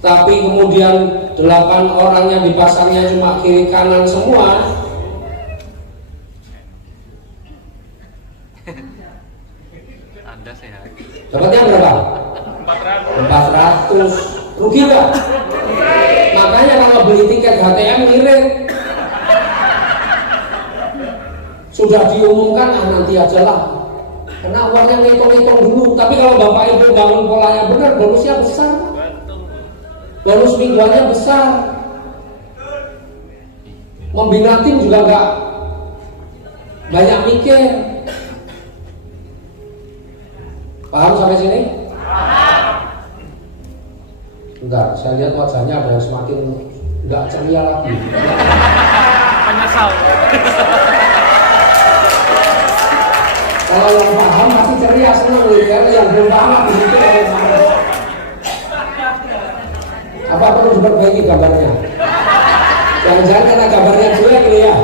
tapi kemudian 8 orang yang dipasangnya cuma kiri kanan semua, Anda sehat. dapatnya berapa? 400. Rugi nggak? Makanya kalau beli tiket HTM ngirit. Sudah diumumkan, nanti aja lah, karena uangnya ngitung-ngitung dulu. Tapi kalau Bapak Ibu bangun polanya benar, bonusnya besar. Bonus mingguannya besar. Membina tim juga nggak banyak mikir. Paham sampai sini? Bentar, saya lihat wajahnya ada yang semakin nggak ceria lagi. Menyesal. Kalau yang paham pasti ceria, senang ya. Yang belum paham begitu. Apa perlu diperbaiki gambarnya? Jangan-jangan karena gambarnya jelek gitu ya.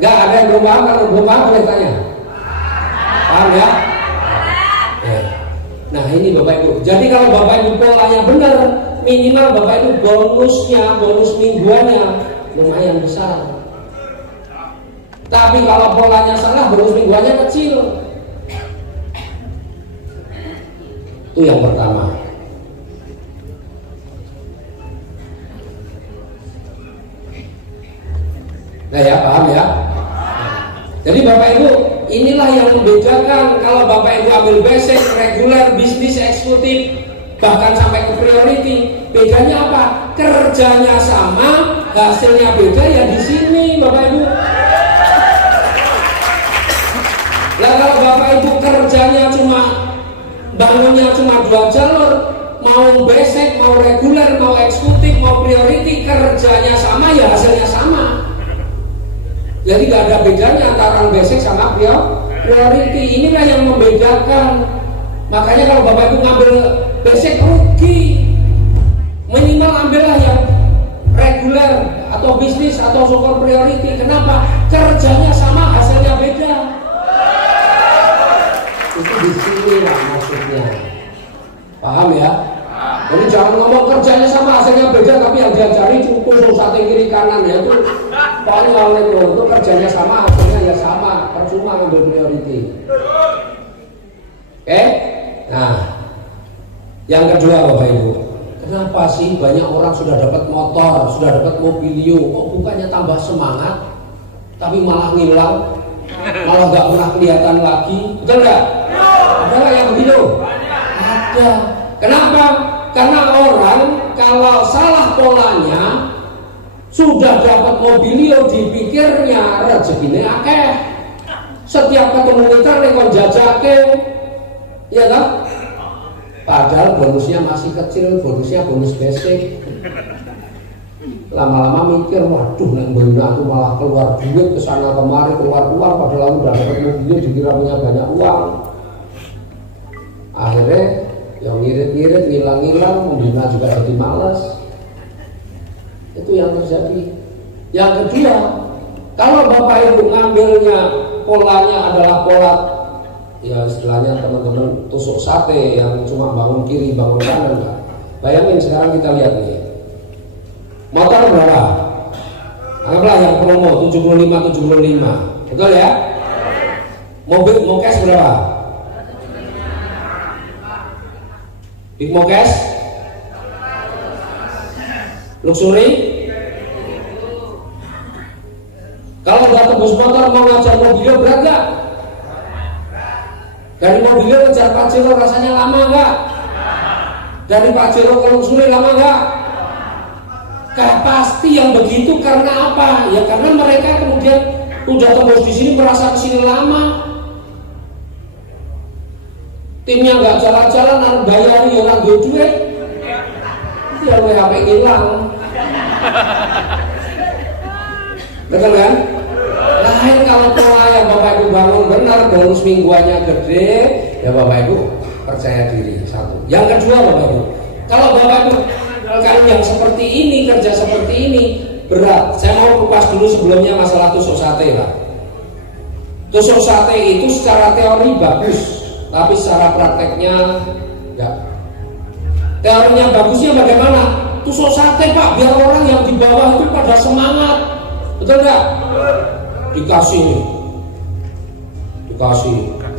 Nggak, ada yang belum paham. Kalau belum paham boleh tanya. Paham ya? Nah ini Bapak Ibu. Jadi kalau Bapak Ibu polanya benar, minimal Bapak Ibu bonusnya, bonus mingguannya lumayan besar. Tapi kalau polanya salah, bonus mingguannya kecil. Itu yang pertama. Nah ya, paham ya? Jadi Bapak Ibu, inilah yang membedakan kalau Bapak Ibu ambil basic, reguler, bisnis, eksekutif, bahkan sampai ke priority. Bedanya apa? Kerjanya sama, hasilnya beda ya di sini Bapak Ibu. Nah kalau Bapak Ibu kerjanya cuma bangunnya cuma 2 jalur, mau basic, mau reguler, mau eksekutif, mau priority, kerjanya sama ya hasilnya sama. Jadi nggak ada bedanya antara basic sama priority. Inilah yang membedakan. Makanya kalau Bapak Ibu ngambil basic rugi, minimal ambillah yang reguler atau bisnis atau super priority. Kenapa? Kerjanya sama, hasilnya beda. Itu di sini lah maksudnya. Paham ya? Jadi jangan ngomong kerjanya sama, hasilnya beda, tapi yang diajari cukup sate kiri kanan ya itu konyol itu kerjanya sama, hasilnya ya sama, percuma ngambil priority. Oke? Nah, yang kedua Bapak Ibu, kenapa sih banyak orang sudah dapat motor, sudah dapat mobilio, kok bukannya tambah semangat, tapi malah ngilang, malah nggak pernah kelihatan lagi, betul nggak? Ada nggak yang begitu? Ada. Kenapa? Karena orang kalau salah polanya sudah dapat mobilio dipikirnya rezekinya akeh. Setiap ketemu kita rekon jajake, ya kan? Padahal bonusnya masih kecil, bonusnya bonus basic. Lama-lama mikir, waduh, nek aku malah keluar duit kesana kemari, keluar uang, padahal aku udah dapat mobilio dikira punya banyak uang. Akhirnya yang ngirit-ngirit, ngilang-ngilang, membina juga jadi malas. Itu yang terjadi. Yang kedua, kalau Bapak Ibu ngambilnya polanya adalah pola, ya istilahnya teman-teman tusuk sate yang cuma bangun kiri, bangun kanan, Pak. Bayangin sekarang kita lihat nih, motor berapa? Anggaplah yang promo 75, betul ya? Mobil mokes berapa? Big Mokes, luxury. Kalau nggak tembus motor mau ngajar mobilio berat nggak? Dari mobilio ngejar Pajero rasanya lama nggak? Dari Pajero ke luxury lama nggak? Pasti yang begitu karena apa? Ya karena mereka kemudian udah tembus di sini merasa kesini lama. Timnya nggak jalan-jalan, harus bayari orang duit, ya WHP hilang. Betul kan? Lain kalau pola yang Bapak Ibu bangun benar, bonus mingguannya gede, ya Bapak Ibu percaya diri. Satu. Yang kedua Bapak Ibu, kalau Bapak Ibu kalau yang seperti ini, kerja seperti ini berat. Saya mau kupas dulu sebelumnya masalah tusuk sate, Pak. Tusuk sate itu secara teori bagus, tapi secara prakteknya enggak. Teorinya bagusnya bagaimana? Tusuk sate Pak, biar orang yang di bawah itu pada semangat, betul nggak? Dikasih,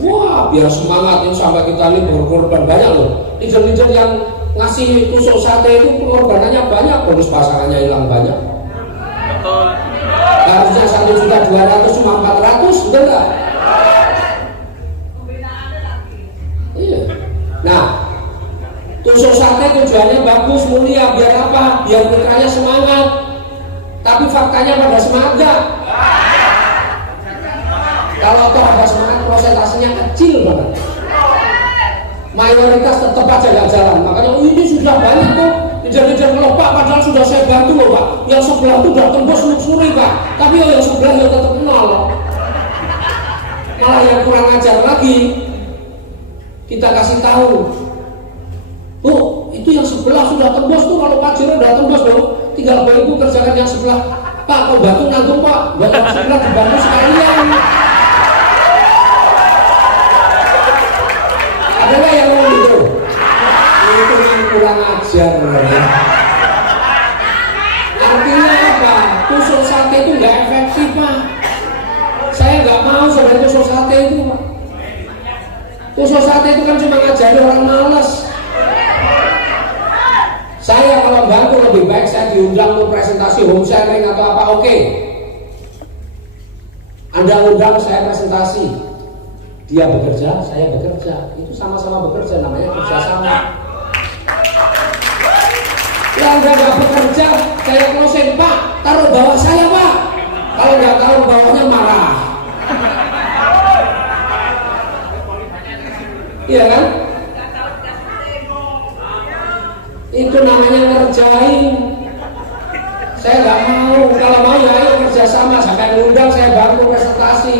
wah biar semangat ini sampai kita ini berkorban banyak loh. Leader-leader yang ngasih tusuk sate itu pengorbanannya banyak, bonus pasangannya hilang banyak. Betul. Harusnya 1.200.000 cuma 400, betul nggak? Iya. Nah, tusuk sate tujuannya bagus, mulia, biar apa? Biar putranya semangat. Tapi faktanya pada semangat nggak? Kalau toh ada semangat, prosentasenya kecil banget. Mayoritas tetap aja nggak jalan. Makanya ini sudah banyak tuh kejar-kejar kalau Pak, padahal sudah saya bantu loh Pak. Yang sebelah tuh udah tembus luxury Pak, tapi yang sebelah ya tetap nol. Malah yang kurang ajar lagi, kita kasih tahu, itu yang sebelah sudah tembus tuh, kalau Pajero udah tembus dong, tinggal Bapak Ibu kerjakan yang sebelah. Pak, kalau batu nanggung Pak, buat yang sebelah dibantu sekalian. Ada nggak yang ngomong gitu? Itu yang kurang ajar. Artinya apa? Tusuk sate itu nggak efektif Pak. Saya nggak mau sebenarnya tusuk sate itu Pak. Tusuk sate itu kan cuma ngajari orang malas. Saya kalau bantu lebih baik saya diundang untuk presentasi home sharing atau apa, oke. Anda undang, saya presentasi. Dia bekerja, saya bekerja. Itu sama-sama bekerja, namanya kerjasama. Ya Anda nggak bekerja, saya closing Pak, taruh bawah saya Pak. Kalau nggak taruh bawahnya marah. Iya kan? yang undang saya bantu presentasi.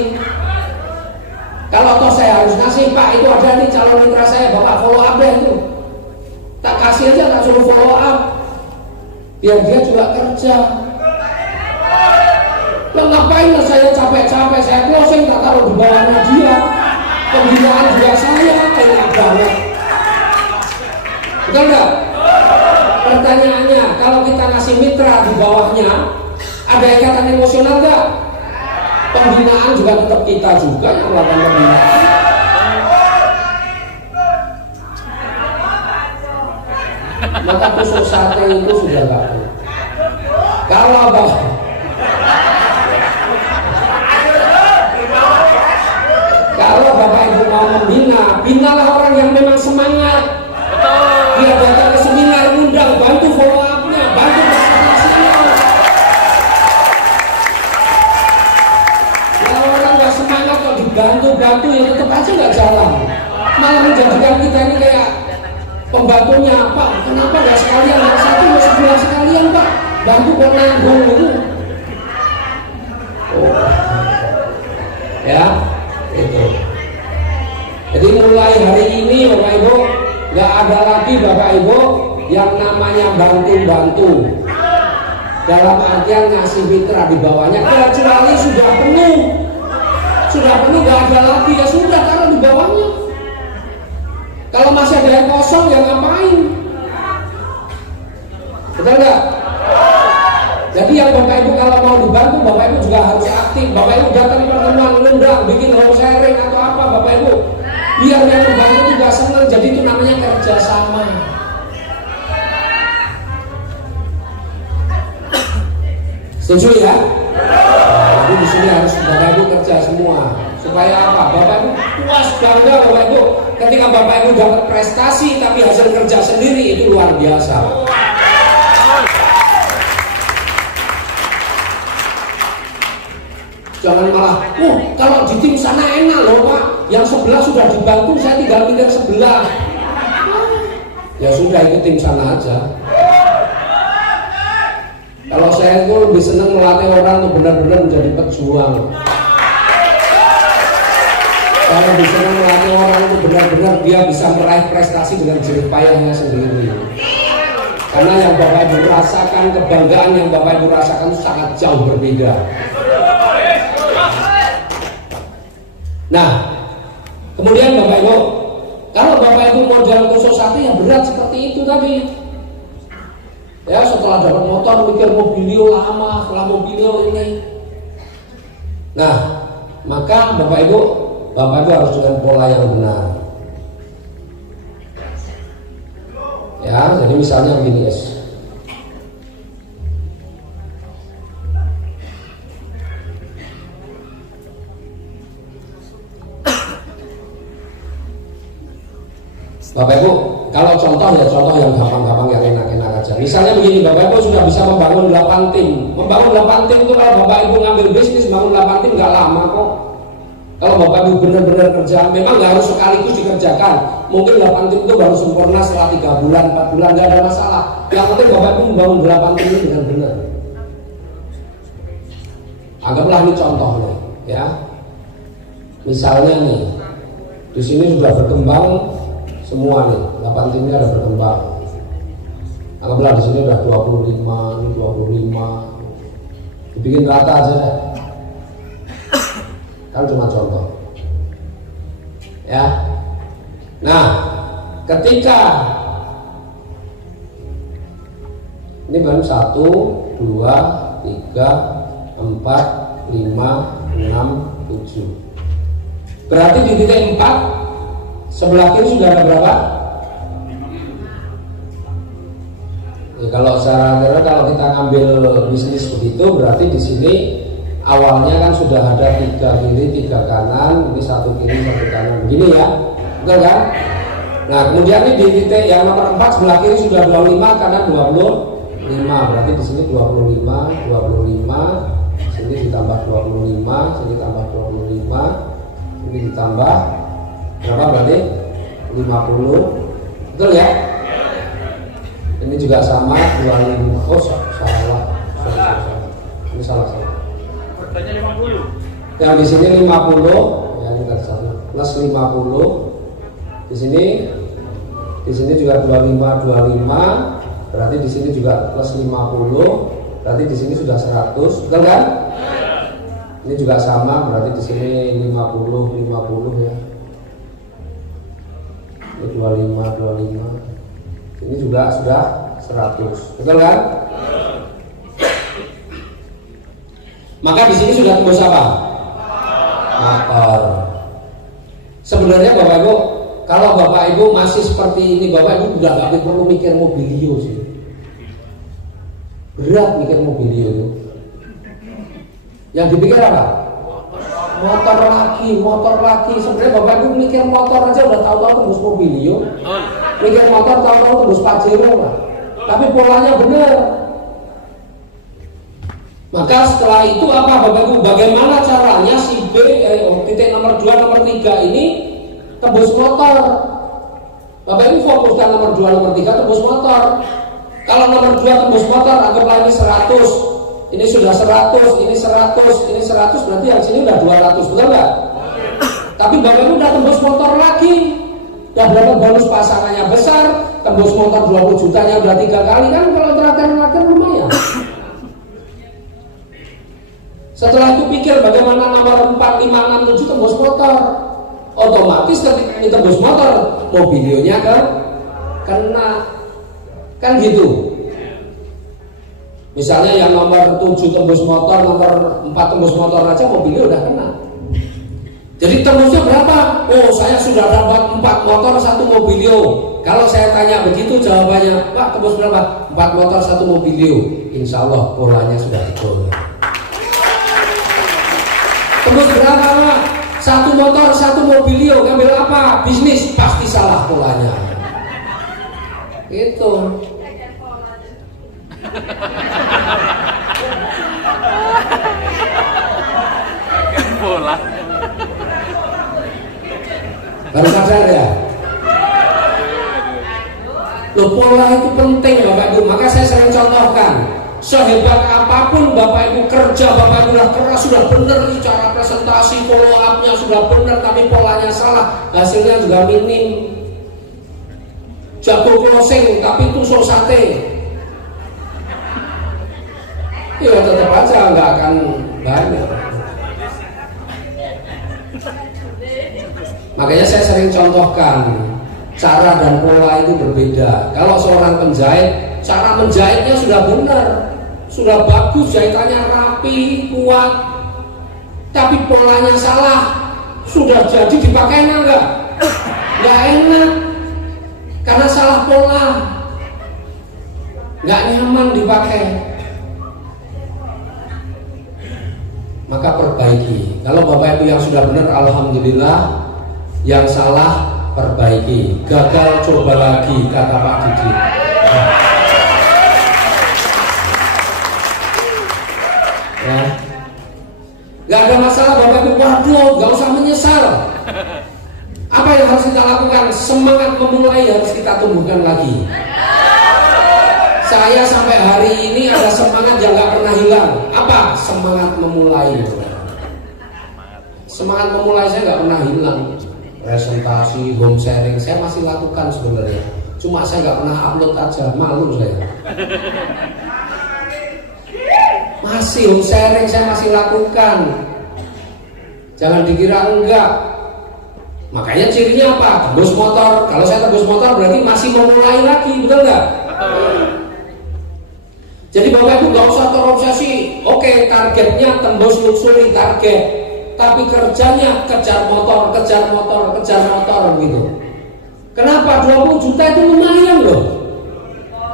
Kalau toh saya harus ngasih, Pak itu ada nih calon mitra saya, Bapak follow up deh itu. Tak kasih aja, tak suruh follow up. Biar dia juga kerja. Lah ngapain lah saya capek-capek, saya closing tak taruh di bawahnya dia. Pembinaan juga saya, enak banget. Betul nggak? Pertanyaannya, kalau kita ngasih mitra di bawahnya, ada ikatan emosional nggak? Pembinaan juga tetap kita juga yang melakukan pembinaan. Maka tusuk sate itu sudah nggak ada. Kalau Bapak Ibu mau membina, binalah orang yang memang semangat. Dia datang ke seminar, undang, bantu follow up-nya, bantu presentasinya. Kalau orang nggak semangat kok dibantu ya tetap aja nggak jalan. Malah menjadikan kita ini kayak pembantunya, Pak. Kenapa nggak sekalian yang satu mau sebelah sekalian, Pak? Bantu kok nanggung gitu. Oh. Ya, itu. Jadi mulai hari ini Bapak Ibu nggak ada lagi Bapak Ibu yang namanya bantu-bantu. Dalam artian ngasih mitra di bawahnya, kecuali sudah penuh nggak ada lagi, ya sudah taruh di bawahnya. Kalau masih ada yang kosong ya ngapain? Betul nggak? Jadi yang Bapak Ibu kalau mau dibantu, Bapak Ibu juga harus aktif. Bapak Ibu datang pertemuan, ngundang, bikin home sharing atau apa Bapak Ibu, biar yang membantu juga senang. Jadi itu namanya kerjasama. Setuju ya? Jadi di sini harus Bapak Ibu kerja semua. Supaya apa? Bapak Ibu puas, bangga Bapak Ibu. Ketika Bapak Ibu dapat prestasi tapi hasil kerja sendiri, itu luar biasa. Jangan malah, kalau di tim sana enak loh Pak, yang sebelah sudah dibantu, saya tinggal pindah sebelah. Ya sudah, ikut tim sana aja. Kalau saya itu lebih senang melatih orang untuk benar-benar menjadi pejuang. Saya lebih senang melatih orang untuk benar-benar dia bisa meraih prestasi dengan jerih payahnya sendiri. Karena yang Bapak Ibu rasakan, kebanggaan yang Bapak Ibu rasakan itu sangat jauh berbeda. Nah, kemudian Bapak Ibu, kalau Bapak Ibu mau jalan tusuk sate yang berat seperti itu tadi, ya setelah dapat motor mikir mobilio lama, setelah mobilio ini. Nah, maka Bapak Ibu harus dengan pola yang benar. Ya, jadi misalnya begini guys. Bapak Ibu, kalau contoh yang gampang-gampang, yang enak-enak aja. Misalnya begini, Bapak Ibu sudah bisa membangun 8 tim. Membangun 8 tim itu kalau Bapak Ibu ngambil bisnis, bangun 8 tim nggak lama kok. Kalau Bapak Ibu benar-benar kerja, memang nggak harus sekaligus dikerjakan. Mungkin 8 tim itu baru sempurna setelah 3 bulan, 4 bulan, nggak ada masalah. Yang penting Bapak Ibu membangun 8 tim ini dengan benar. Anggaplah ini contoh nih, ya. Misalnya nih, di sini sudah berkembang semua nih, 8 timnya ada berkembang. Anggaplah di sini udah 25, ini 25. Dibikin rata aja deh. Kan cuma contoh. Ya. Nah, ketika ini baru 1, 2, 3, 4, 5, 6, 7. Berarti di titik 4 sebelah kiri sudah ada berapa? Ya, kalau kita ngambil bisnis begitu, berarti di sini awalnya kan sudah ada 3 kiri 3 kanan, ini 1 kiri 1 kanan, begini ya, betul kan? Nah kemudian ini di titik yang nomor 4 sebelah kiri sudah 25, kanan 25, berarti di sini 25, sini ditambah 25, sini tambah 25, ini ditambah berapa berarti? 50, betul ya? Ini juga sama 25. Oh salah. Ini salah. Katanya 50. Yang di sini 50, ya ini plus 50. Di sini juga 25, berarti di sini juga plus 50, berarti di sini sudah 100, betul kan? Ini juga sama, berarti di sini 50 ya. Ini 25. Ini juga sudah 100, betul kan? Maka di sini sudah tembus apa? Motor. Sebenarnya Bapak Ibu, kalau Bapak Ibu masih seperti ini, Bapak Ibu udah nggak perlu mikir mobilio sih. Berat mikir mobilio itu. Yang dipikir apa? Motor lagi. Sebenarnya Bapak Ibu mikir motor aja udah tahu-tahu tembus mobilio. Mikir motor tahu-tahu tembus Pajero lah. Tapi polanya benar. Maka setelah itu apa Bapak Ibu? Bagaimana caranya si B titik nomor 2, nomor 3 ini tembus motor? Bapak Ibu fokuskan nomor 2, nomor 3 tembus motor. Kalau nomor 2 tembus motor, anggaplah ini 100. Ini sudah 100, ini 100, ini 100, berarti yang sini udah 200, betul nggak? Tapi Bapak Ibu udah tembus motor lagi. Udah berapa bonus pasangannya besar, tembus motor 20 jutanya udah 3 kali, kan kalau terakhir lumayan. Setelah itu pikir bagaimana nomor 4, 5, 6, 7 tembus motor. Otomatis ketika ini tembus motor, mobilionya kan kena. Kan gitu. Misalnya yang nomor 7 tembus motor, nomor 4 tembus motor aja mobilio udah kena. Jadi tembusnya berapa? Oh, saya sudah dapat 4 motor 1 mobilio. Kalau saya tanya begitu jawabannya, Pak tembus berapa? 4 motor 1 mobilio. Insya Allah polanya sudah betul. Tembus berapa Pak? 1 motor 1 mobilio. Ngambil apa? Bisnis. Pasti salah polanya. Itu. Bola. Baru sadar ya? Loh, pola itu penting Bapak Ibu. Maka saya sering contohkan. Sehebat apapun Bapak Ibu kerja, Bapak Ibu sudah keras, sudah benar nih cara presentasi, follow up-nya sudah benar, tapi polanya salah, hasilnya juga minim. Jago closing, tapi tusuk sate. Ya tetap aja nggak akan banyak. Makanya saya sering contohkan cara dan pola itu berbeda. Kalau seorang penjahit, cara menjahitnya sudah benar, sudah bagus, jahitannya rapi, kuat, tapi polanya salah, sudah jadi dipakai enak nggak? Nggak enak, karena salah pola, nggak nyaman dipakai. Maka perbaiki. Kalau Bapak Ibu yang sudah benar, alhamdulillah. Yang salah perbaiki. Gagal coba lagi, kata Pak Didi. Ya, nggak ada masalah Bapak Ibu. Waduh, nggak usah menyesal. Apa yang harus kita lakukan? Semangat memulai harus kita tumbuhkan lagi. Saya sampai hari ini ada semangat yang nggak pernah hilang. Apa? Semangat memulai. Semangat memulai saya nggak pernah hilang. Presentasi, home sharing saya masih lakukan sebenarnya. Cuma saya nggak pernah upload aja, malu saya. Masih home sharing saya masih lakukan. Jangan dikira enggak. Makanya cirinya apa? Tembus motor. Kalau saya tembus motor berarti masih memulai lagi, betul nggak? Jadi Bapak Ibu nggak usah terobsesi. Oke, targetnya tembus luxury target. Tapi kerjanya kejar motor gitu. Kenapa? 20 juta itu lumayan loh.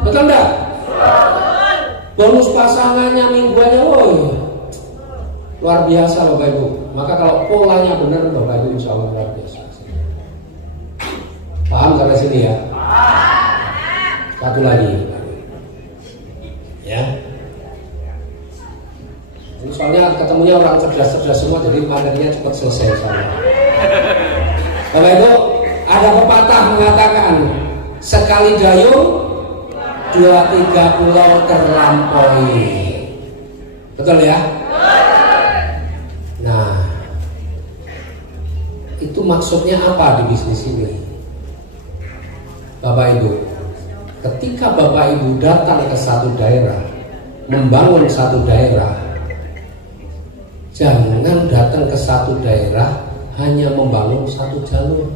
Betul enggak? Bonus pasangannya mingguannya, woi, luar biasa Bapak Ibu. Maka kalau polanya benar Bapak Ibu insya Allah luar biasa. Paham sampai sini ya? Satu lagi. Ya. Ini soalnya ketemunya orang cerdas-cerdas semua, jadi materinya cepat selesai soalnya. Bapak Ibu, ada pepatah mengatakan sekali dayung 2-3 pulau terlampaui. Betul ya? maksudnya apa di bisnis ini? Bapak Ibu, ketika Bapak Ibu datang ke satu daerah, membangun satu daerah, jangan datang ke satu daerah hanya membangun satu jalur.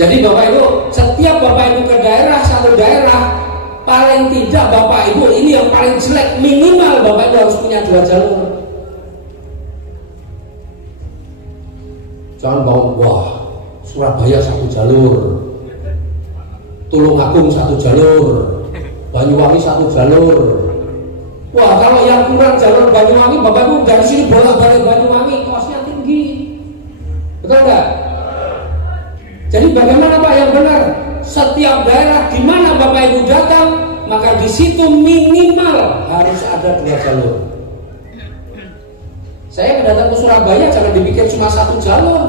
Jadi Bapak Ibu, setiap Bapak Ibu ke daerah, satu daerah, paling tidak Bapak Ibu, ini yang paling jelek, minimal Bapak Ibu harus punya 2 jalur. Jangan bangun, wah Surabaya 1 jalur, Tulungagung 1 jalur, Banyuwangi 1 jalur. Wah, kalau yang kurang jalur Banyuwangi, Bapak Ibu dari sini bolak-balik Banyuwangi, kosnya tinggi. Betul enggak? Jadi bagaimana Pak yang benar? Setiap daerah di mana Bapak Ibu datang, maka di situ minimal harus ada 2 jalur. Saya datang ke Surabaya jangan dipikir cuma 1 jalur.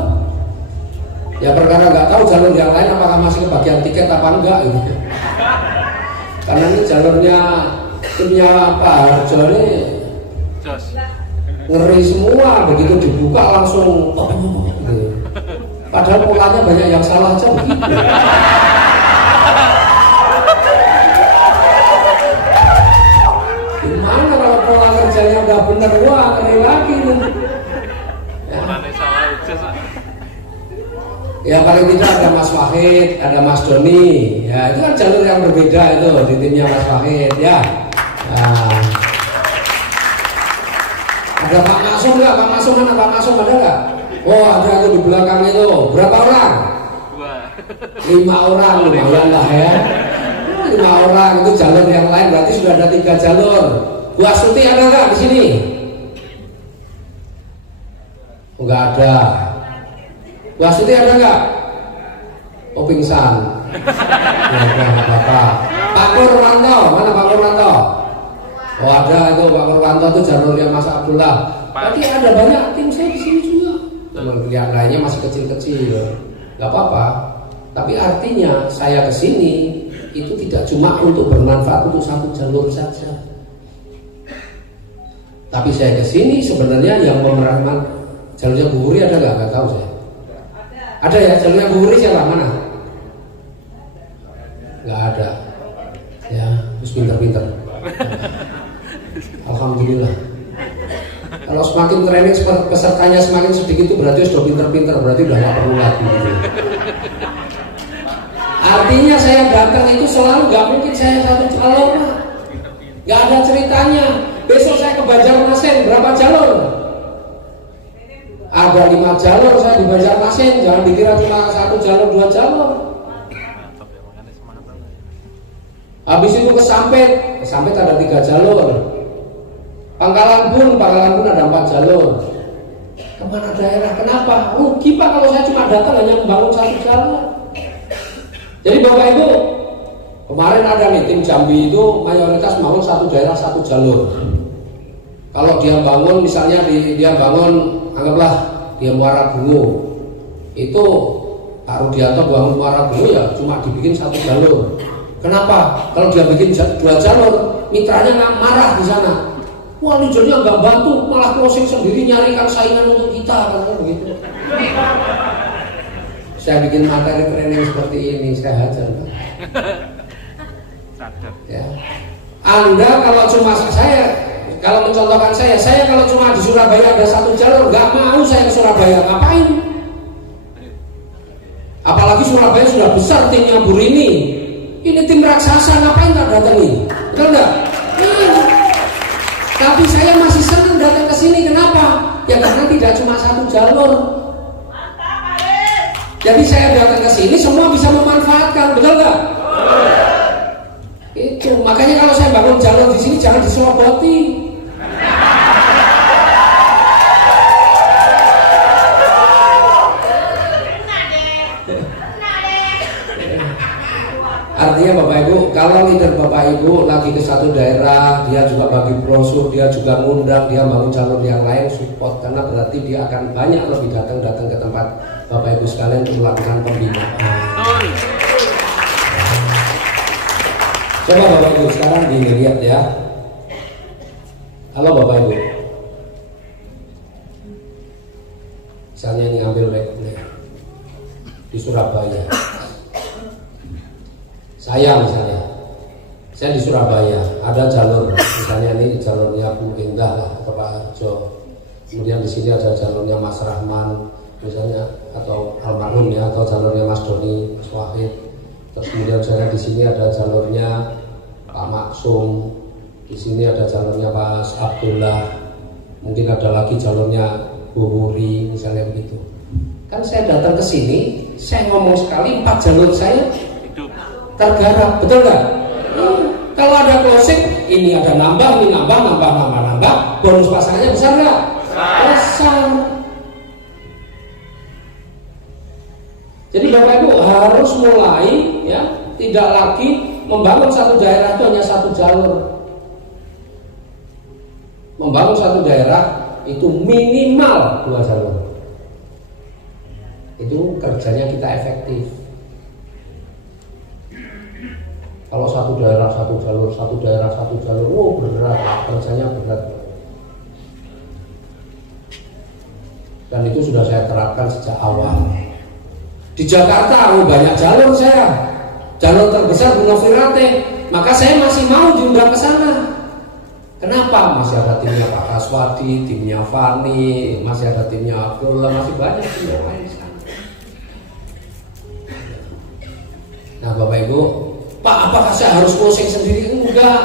Ya perkara nggak tahu jalur yang lain apakah masih kebagian tiket apa enggak gitu. Karena ini jalurnya timnya Pak Harjo ini ngeri semua, begitu dibuka langsung gitu. Padahal polanya banyak yang salah aja begitu. Gimana kalau pola kerjanya udah bener, wah ngeri lagi nih. Ya paling tidak ada Mas Wahid, ada Mas Doni, ya itu kan jalur yang berbeda itu di timnya Mas Wahid ya. Nah, ada Pak Masum nggak? Pak Masum mana? Pak Masum ada nggak? Oh ada tuh di belakang itu. Berapa orang? 5 orang, lumayan lah ya. 5 orang itu jalur yang lain berarti sudah ada 3 jalur. Bu Astuti ada nggak di sini? Enggak ada. Bu Astuti ada nggak? Oh pingsan. Ya nggak apa-apa. Pak Purwanto, mana Pak Purwanto? Oh ada itu Pak Purwanto itu jalurnya Mas Abdullah. Berarti ada banyak tim saya di sini juga. Yang lainnya masih kecil-kecil, nggak apa-apa. Tapi artinya saya kesini itu tidak cuma untuk bermanfaat untuk 1 jalur saja. Tapi saya kesini sebenarnya yang memerankan jalurnya Bu Wuri ada nggak? Nggak tahu saya. Ada ya jalurnya Bu Wuri siapa mana? Nggak ada. Ya, terus pinter-pinter. Alhamdulillah. Kalau semakin training pesertanya semakin sedikit itu berarti sudah pinter-pinter, berarti udah nggak perlu lagi. Artinya saya datang itu selalu nggak mungkin saya 1 jalur, nggak ada ceritanya. Besok saya ke Banjarmasin berapa jalur? Ada 5 jalur saya di Banjarmasin, jangan dikira cuma 1 jalur 2 jalur. Habis itu ke Sampit ada 3 jalur. Pangkalan pun ada 4 jalur. Kemana daerah? Kenapa? Rugi Pak kalau saya cuma datang hanya membangun 1 jalur. Jadi Bapak Ibu, kemarin ada nih tim Jambi itu mayoritas bangun 1 daerah 1 jalur. Kalau dia bangun misalnya dia bangun anggaplah dia Muara Bungo, itu Pak Rudianto bangun Muara Bungo ya cuma dibikin 1 jalur. Kenapa? Kalau dia bikin 2 jalur, mitranya nggak marah di sana. Wah, lidernya nggak bantu, malah closing sendiri nyarikan saingan untuk kita, katanya begitu. Saya bikin materi training seperti ini, saya hajar. Ya. Anda kalau cuma kalau mencontohkan saya kalau cuma di Surabaya ada 1 jalur, nggak mau saya ke Surabaya, ngapain? Apalagi Surabaya sudah besar timnya Bu Rini. Ini tim raksasa, ngapain tak datangi? Betul nggak? Tapi saya masih senang datang ke sini. Kenapa? Ya karena tidak cuma 1 jalur. Jadi saya datang ke sini semua bisa memanfaatkan, betul nggak? Itu makanya kalau saya bangun jalur di sini jangan diseroboti. Artinya Bapak Ibu, kalau leader Bapak Ibu lagi ke satu daerah, dia juga bagi brosur, dia juga ngundang, dia bangun jalur yang lain support, karena berarti dia akan banyak lebih datang ke tempat Bapak Ibu sekalian untuk melakukan pembinaan. Coba Bapak Ibu sekarang dilihat ya. Halo Bapak Ibu. Surabaya. Saya misalnya, saya di Surabaya, ada jalur, misalnya ini jalurnya Bu Indah lah, atau Pak Arjo. Kemudian di sini ada jalurnya Mas Rahman, misalnya, atau almarhum ya, atau jalurnya Mas Doni, Mas Wahid. Terus kemudian saya di sini ada jalurnya Pak Maksum, di sini ada jalurnya Pak Abdullah, mungkin ada lagi jalurnya Bu Huri, misalnya begitu. Kan saya datang ke sini, saya ngomong sekali 4 jalur saya tergarap, betul nggak? Kalau ada closing, ini ada nambah, ini nambah, bonus pasangannya besar nggak? Besar. Jadi Bapak Ibu harus mulai ya, tidak lagi membangun satu daerah itu hanya satu jalur. Membangun satu daerah itu minimal 2 jalur. Itu kerjanya kita efektif. Kalau satu daerah satu jalur, oh berat, kerjanya berat. Dan itu sudah saya terapkan sejak awal. Di Jakarta, oh banyak jalur saya. Jalur terbesar Gunung Firate, maka saya masih mau diundang ke sana. Kenapa? Masih ada timnya Pak Kaswadi, timnya Fani, masih ada timnya Abdullah, masih banyak tim yang lain di sana. Nah Bapak Ibu, Pak, apakah saya harus closing sendiri? Enggak.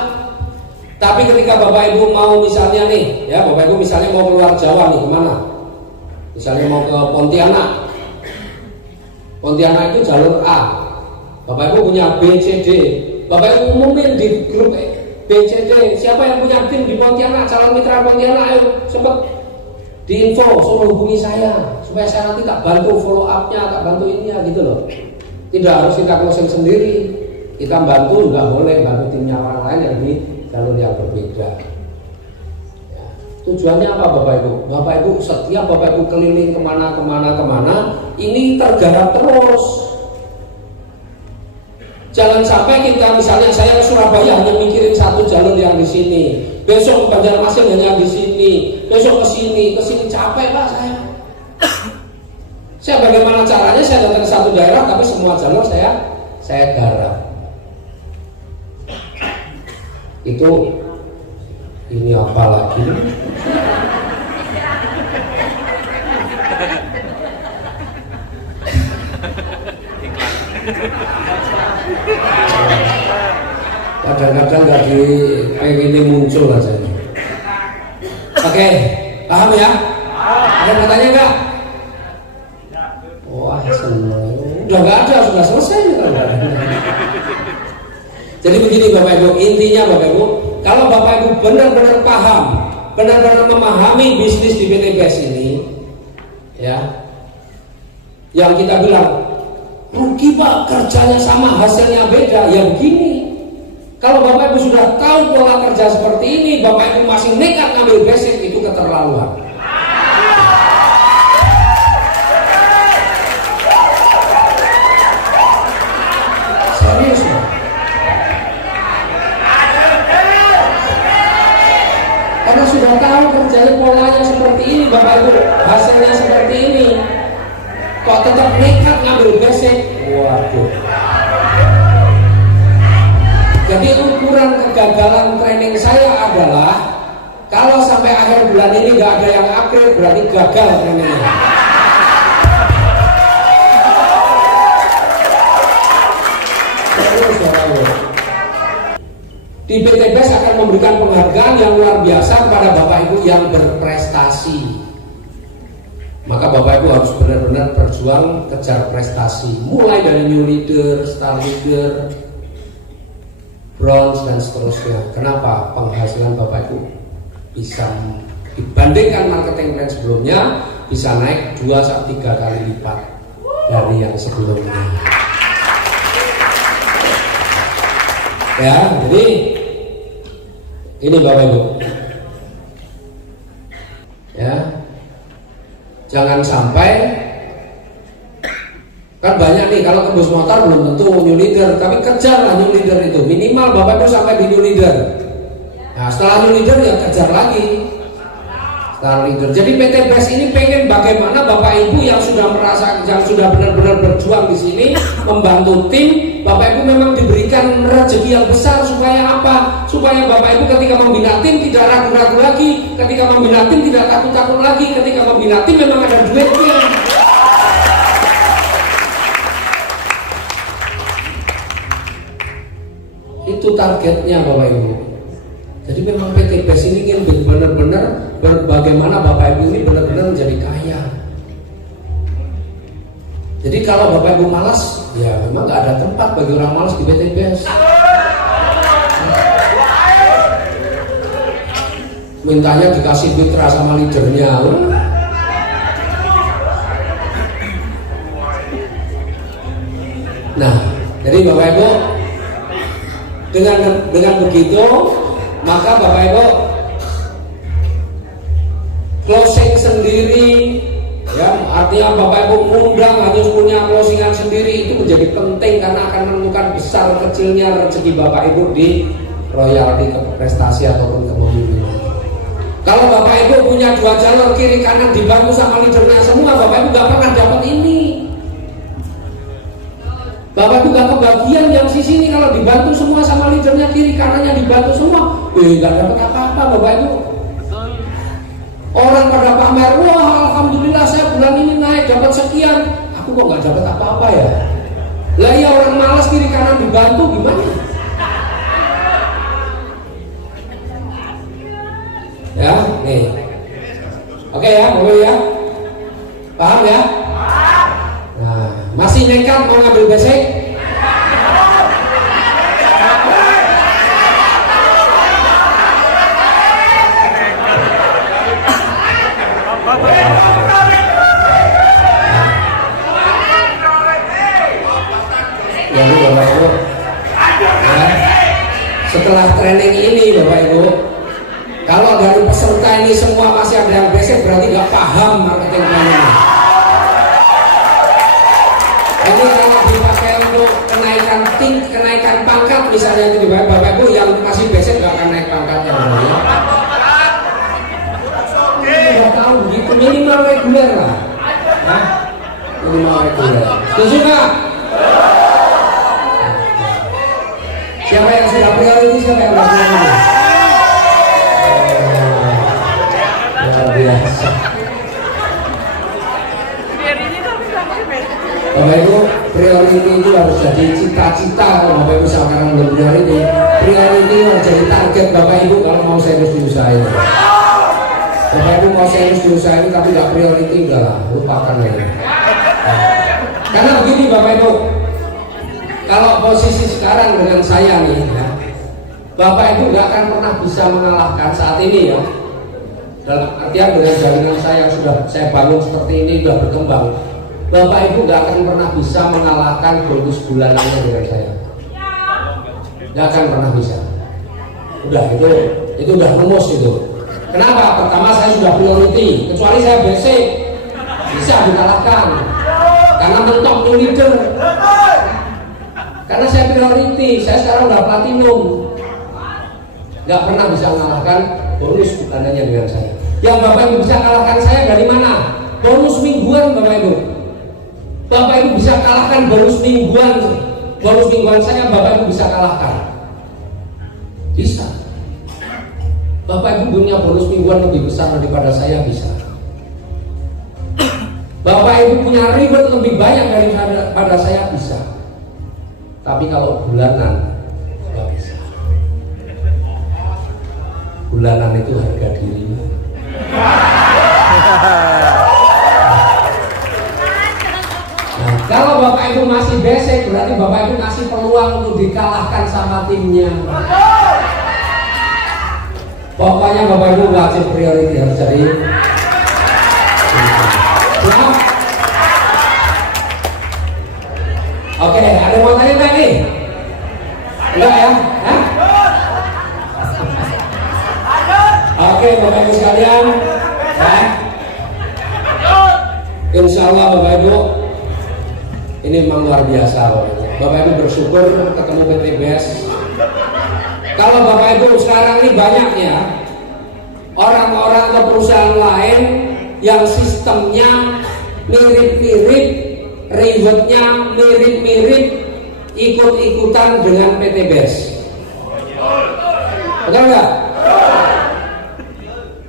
Tapi ketika Bapak Ibu mau misalnya nih, ya Bapak Ibu misalnya mau keluar Jawa nih, kemana? Misalnya mau ke Pontianak. Pontianak itu jalur A. Bapak Ibu punya B, C, D. Bapak Ibu umumin di grup B, C, D. Siapa yang punya tim di Pontianak, calon mitra Pontianak, ayo sempat diinfo, suruh hubungi saya supaya saya nanti tak bantu follow up-nya, tak bantu ininya gitu loh. Tidak harus kita closing sendiri. Kita bantu juga boleh, bantu timnya orang lain yang di jalur yang berbeda. Ya. Tujuannya apa Bapak Ibu? Bapak Ibu setiap Bapak Ibu keliling kemana, ini tergarap terus. Jangan sampai kita misalnya saya ke Surabaya hanya mikirin satu jalur yang di sini, besok ke Banjarmasin hanya di sini, besok ke sini capek Pak saya. Saya bagaimana caranya saya datang ke satu daerah tapi semua jalur saya garap. Itu ini apa lagi? Kadang-kadang nggak ini muncul aja. Oke, paham ya? Ada yang bertanya nggak? Wah seneng. Udah nggak ada, sudah selesai kan? Jadi begini Bapak Ibu, intinya Bapak Ibu, kalau Bapak Ibu benar-benar paham, benar-benar memahami bisnis di PTBS ini, ya, yang kita bilang rugi Pak, kerjanya sama hasilnya beda, ya begini. Kalau Bapak Ibu sudah tahu pola kerja seperti ini, Bapak Ibu masih nekat ngambil basic, itu keterlaluan. Serius loh. Karena sudah tahu kerjanya polanya seperti ini, Bapak Ibu, hasilnya seperti ini, kok tetap nekat ngambil basic, waduh. Jadi ukuran kegagalan training saya adalah kalau sampai akhir bulan ini nggak ada yang upgrade, berarti gagal trainingnya. Di PTBS akan memberikan penghargaan yang luar biasa kepada Bapak Ibu yang berprestasi. Maka Bapak Ibu harus benar-benar berjuang kejar prestasi, mulai dari new leader, star leader, bronze dan seterusnya. Kenapa? Penghasilan Bapak Ibu bisa dibandingkan marketing plan sebelumnya bisa naik 2-3 kali lipat dari yang sebelumnya. Ya, jadi ini Bapak Ibu. Ya. Jangan sampai, kan banyak nih kalau tembus motor belum tentu new leader, tapi kejarlah new leader itu, minimal Bapak Ibu sampai di new leader. Nah setelah new leader ya kejar lagi Star leader. Jadi PT BES ini pengen bagaimana Bapak Ibu yang sudah merasa, yang sudah benar-benar berjuang di sini membantu tim, Bapak Ibu memang diberikan rezeki yang besar supaya apa? Supaya Bapak Ibu ketika membina tim tidak ragu-ragu lagi, ketika membina tim tidak takut-takut lagi, ketika membina tim memang ada duitnya. Itu targetnya Bapak Ibu. Jadi memang PT BES ini ingin benar-benar bagaimana Bapak Ibu ini benar-benar menjadi kaya. Jadi kalau Bapak Ibu malas, ya memang nggak ada tempat bagi orang malas di PT BES. Mintanya dikasih mitra sama leadernya. Nah, jadi Bapak Ibu dengan begitu, maka Bapak Ibu closing sendiri, ya artinya Bapak Ibu undang harus punya closingan sendiri, itu menjadi penting karena akan menentukan besar kecilnya rezeki Bapak Ibu di royalti prestasi ataupun kepemimpinan. Kalau Bapak Ibu punya 2 jalur kiri kanan dibantu sama leadernya semua, Bapak Ibu gak pernah dapat ini. Bapak Ibu gak kebagian yang sisi ini kalau dibantu semua sama leadernya kiri kanannya dibantu semua, gak dapat apa-apa Bapak Ibu. Orang pada pamer, wah alhamdulillah saya bulan ini naik dapat sekian, aku kok gak dapat apa-apa ya. Lah ya orang malas kiri kanan dibantu gimana? Ya, nih. Oke ya, boleh ya. Paham ya? Nah, masih nekat mau ngambil basic? Jadi Bapak Ibu, ya, setelah training ini Bapak Ibu, kalau dari peserta ini semua masih ada yang basic, berarti nggak paham marketing plan ini. Ini kalau dipakai untuk kenaikan pangkat misalnya itu Bapak Ibu yang masih basic nggak akan naik pangkatnya. Nggak tahu begitu, minimal reguler lah. Hah? Minimal reguler. Setuju nggak? Siapa yang sudah priority, siapa yang sudah priority? Luar biasa. Bapak Ibu, priority itu harus jadi cita-cita. Kalau Bapak Ibu sekarang belum priority, priority harus jadi target Bapak Ibu kalau mau serius di usaha ini. Bapak Ibu mau serius di usaha ini tapi nggak priority, enggak lah, lupakan aja. Karena begini Bapak Ibu, kalau posisi sekarang dengan saya nih, ya, Bapak Ibu nggak akan pernah bisa mengalahkan saat ini ya. Dalam artian dengan jaringan saya yang sudah saya bangun seperti ini sudah berkembang, Bapak Ibu nggak akan pernah bisa mengalahkan bonus bulanannya dengan saya. Nggak akan pernah bisa. Udah itu udah rumus itu. Kenapa? Pertama saya sudah priority, kecuali saya basic bisa dikalahkan karena mentok new leader. Karena saya priority, saya sekarang udah platinum, nggak pernah bisa mengalahkan bonus bulanannya dengan saya. Yang Bapak Ibu bisa kalahkan saya dari mana? Bonus mingguan Bapak Ibu. Bapak Ibu bisa kalahkan bonus mingguan saya, Bapak Ibu bisa kalahkan. Bisa. Bapak Ibu punya bonus mingguan lebih besar daripada saya, bisa. Bapak Ibu punya reward lebih banyak daripada saya, bisa. Tapi kalau bulanan nggak bisa. Bulanan itu harga diri. Nah, kalau Bapak Ibu masih basic, berarti Bapak Ibu masih peluang untuk dikalahkan sama timnya. Pokoknya Bapak Ibu wajib priority harus jadi. Siap? Oke, ada yang mau tanya nih? Enggak ya? Hah? Oke, Bapak Ibu sekalian, ya. Insya Allah Bapak Ibu, ini memang luar biasa. Bapak Ibu bersyukur ketemu PT BES. Kalau Bapak Ibu sekarang ini banyaknya, orang-orang atau perusahaan lain yang sistemnya mirip-mirip, rewardnya mirip-mirip, ikut-ikutan dengan PT BES. Betul nggak?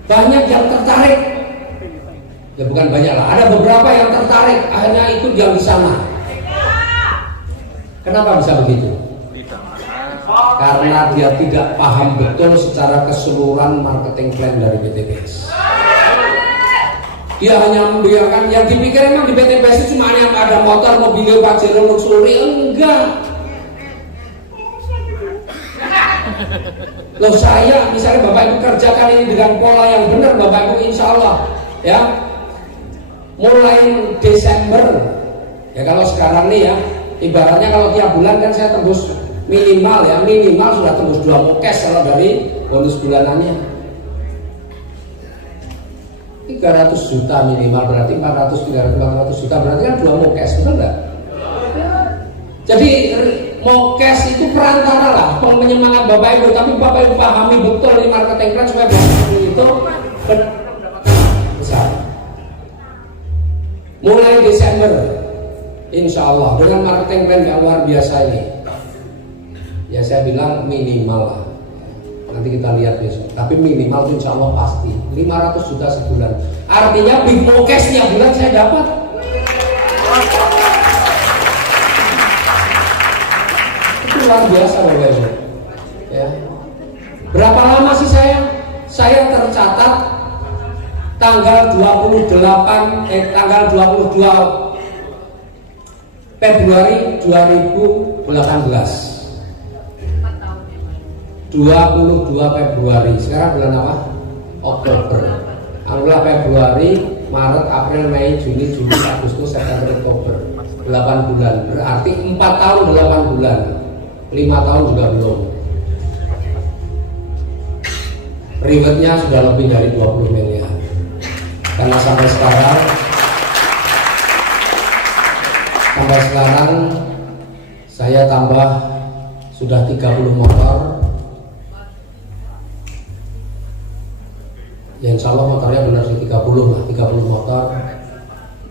Banyak yang tertarik. Ya bukan banyak lah, ada beberapa yang tertarik, akhirnya ikut yang di sana. Kenapa bisa begitu? Karena dia tidak paham betul secara keseluruhan marketing plan dari PT BES. Dia hanya membiarkan, yang dipikir emang di PT BES itu cuma hanya ada motor, mobil, Pajero, luxury. Enggak. Loh, saya misalnya Bapak Ibu kerjakan ini dengan pola yang benar, Bapak Ibu, insya Allah ya, mulai Desember ya, kalau sekarang nih ya, ibaratnya kalau tiap bulan kan saya tembus minimal ya, minimal sudah tembus 2 mukes kalau dari bonus bulanannya 300 juta minimal, berarti 400 juta, berarti kan 2 mukes, betul nggak? Jadi mokes itu perantara lah, penyemangat Bapak Ibu, tapi Bapak Ibu pahami betul di marketing plan supaya Bapak Ibu itu besar. Mulai Desember, insya Allah dengan marketing plan yang luar biasa ini, ya saya bilang minimal lah. Nanti kita lihat besok. Tapi minimal itu insya Allah pasti 500 juta sebulan. Artinya big mokes tiap bulan saya dapat. Luar biasa Bapak Ibu ya. Berapa lama sih saya tercatat tanggal 22 Februari 2018, 22 Februari, sekarang bulan apa? Oktober. Anggaplah Februari, Maret, April, Mei, Juni, Juli, Agustus, September, Oktober, 8 bulan, berarti 4 tahun 8 bulan, 5 tahun juga belum. Rewardnya sudah lebih dari 20 miliar. Karena sampai sekarang saya tambah sudah 30 motor. Ya insya Allah motornya benar sih 30 lah, 30 motor.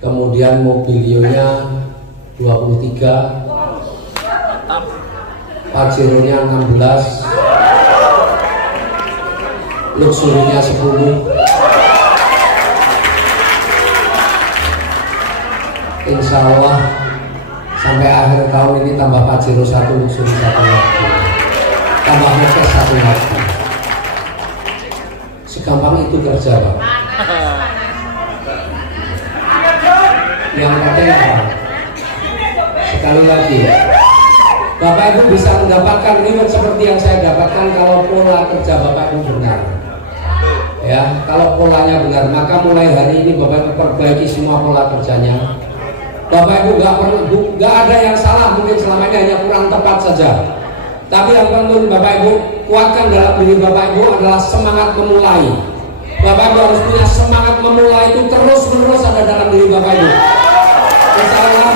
Kemudian mobilionya 23, Pajero-nya 16, luxury-nya 10. Insya Allah sampai akhir tahun ini tambah Pajero 1, luxury 1 lagi, tambah mokes 1 lagi. Segampang itu kerja Pak. Yang penting apa? Sekali lagi, Bapak Ibu bisa mendapatkan reward seperti yang saya dapatkan kalau pola kerja Bapak Ibu benar. Ya, kalau polanya benar, maka mulai hari ini Bapak Ibu perbaiki semua pola kerjanya. Bapak Ibu nggak ada yang salah, mungkin selama ini hanya kurang tepat saja. Tapi yang penting Bapak Ibu kuatkan dalam diri Bapak Ibu adalah semangat memulai. Bapak Ibu harus punya semangat memulai, itu terus-menerus ada dalam diri Bapak Ibu. Insya Allah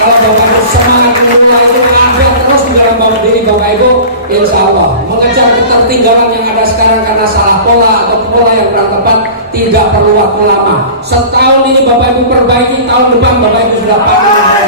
kalau Bapak Ibu semangat memulai itu ada terus di dalam diri Bapak Ibu, insya Allah mengejar ketertinggalan yang ada sekarang karena salah pola atau pola yang kurang tepat tidak perlu waktu lama. Setahun ini Bapak Ibu perbaiki, tahun depan Bapak Ibu sudah pandai.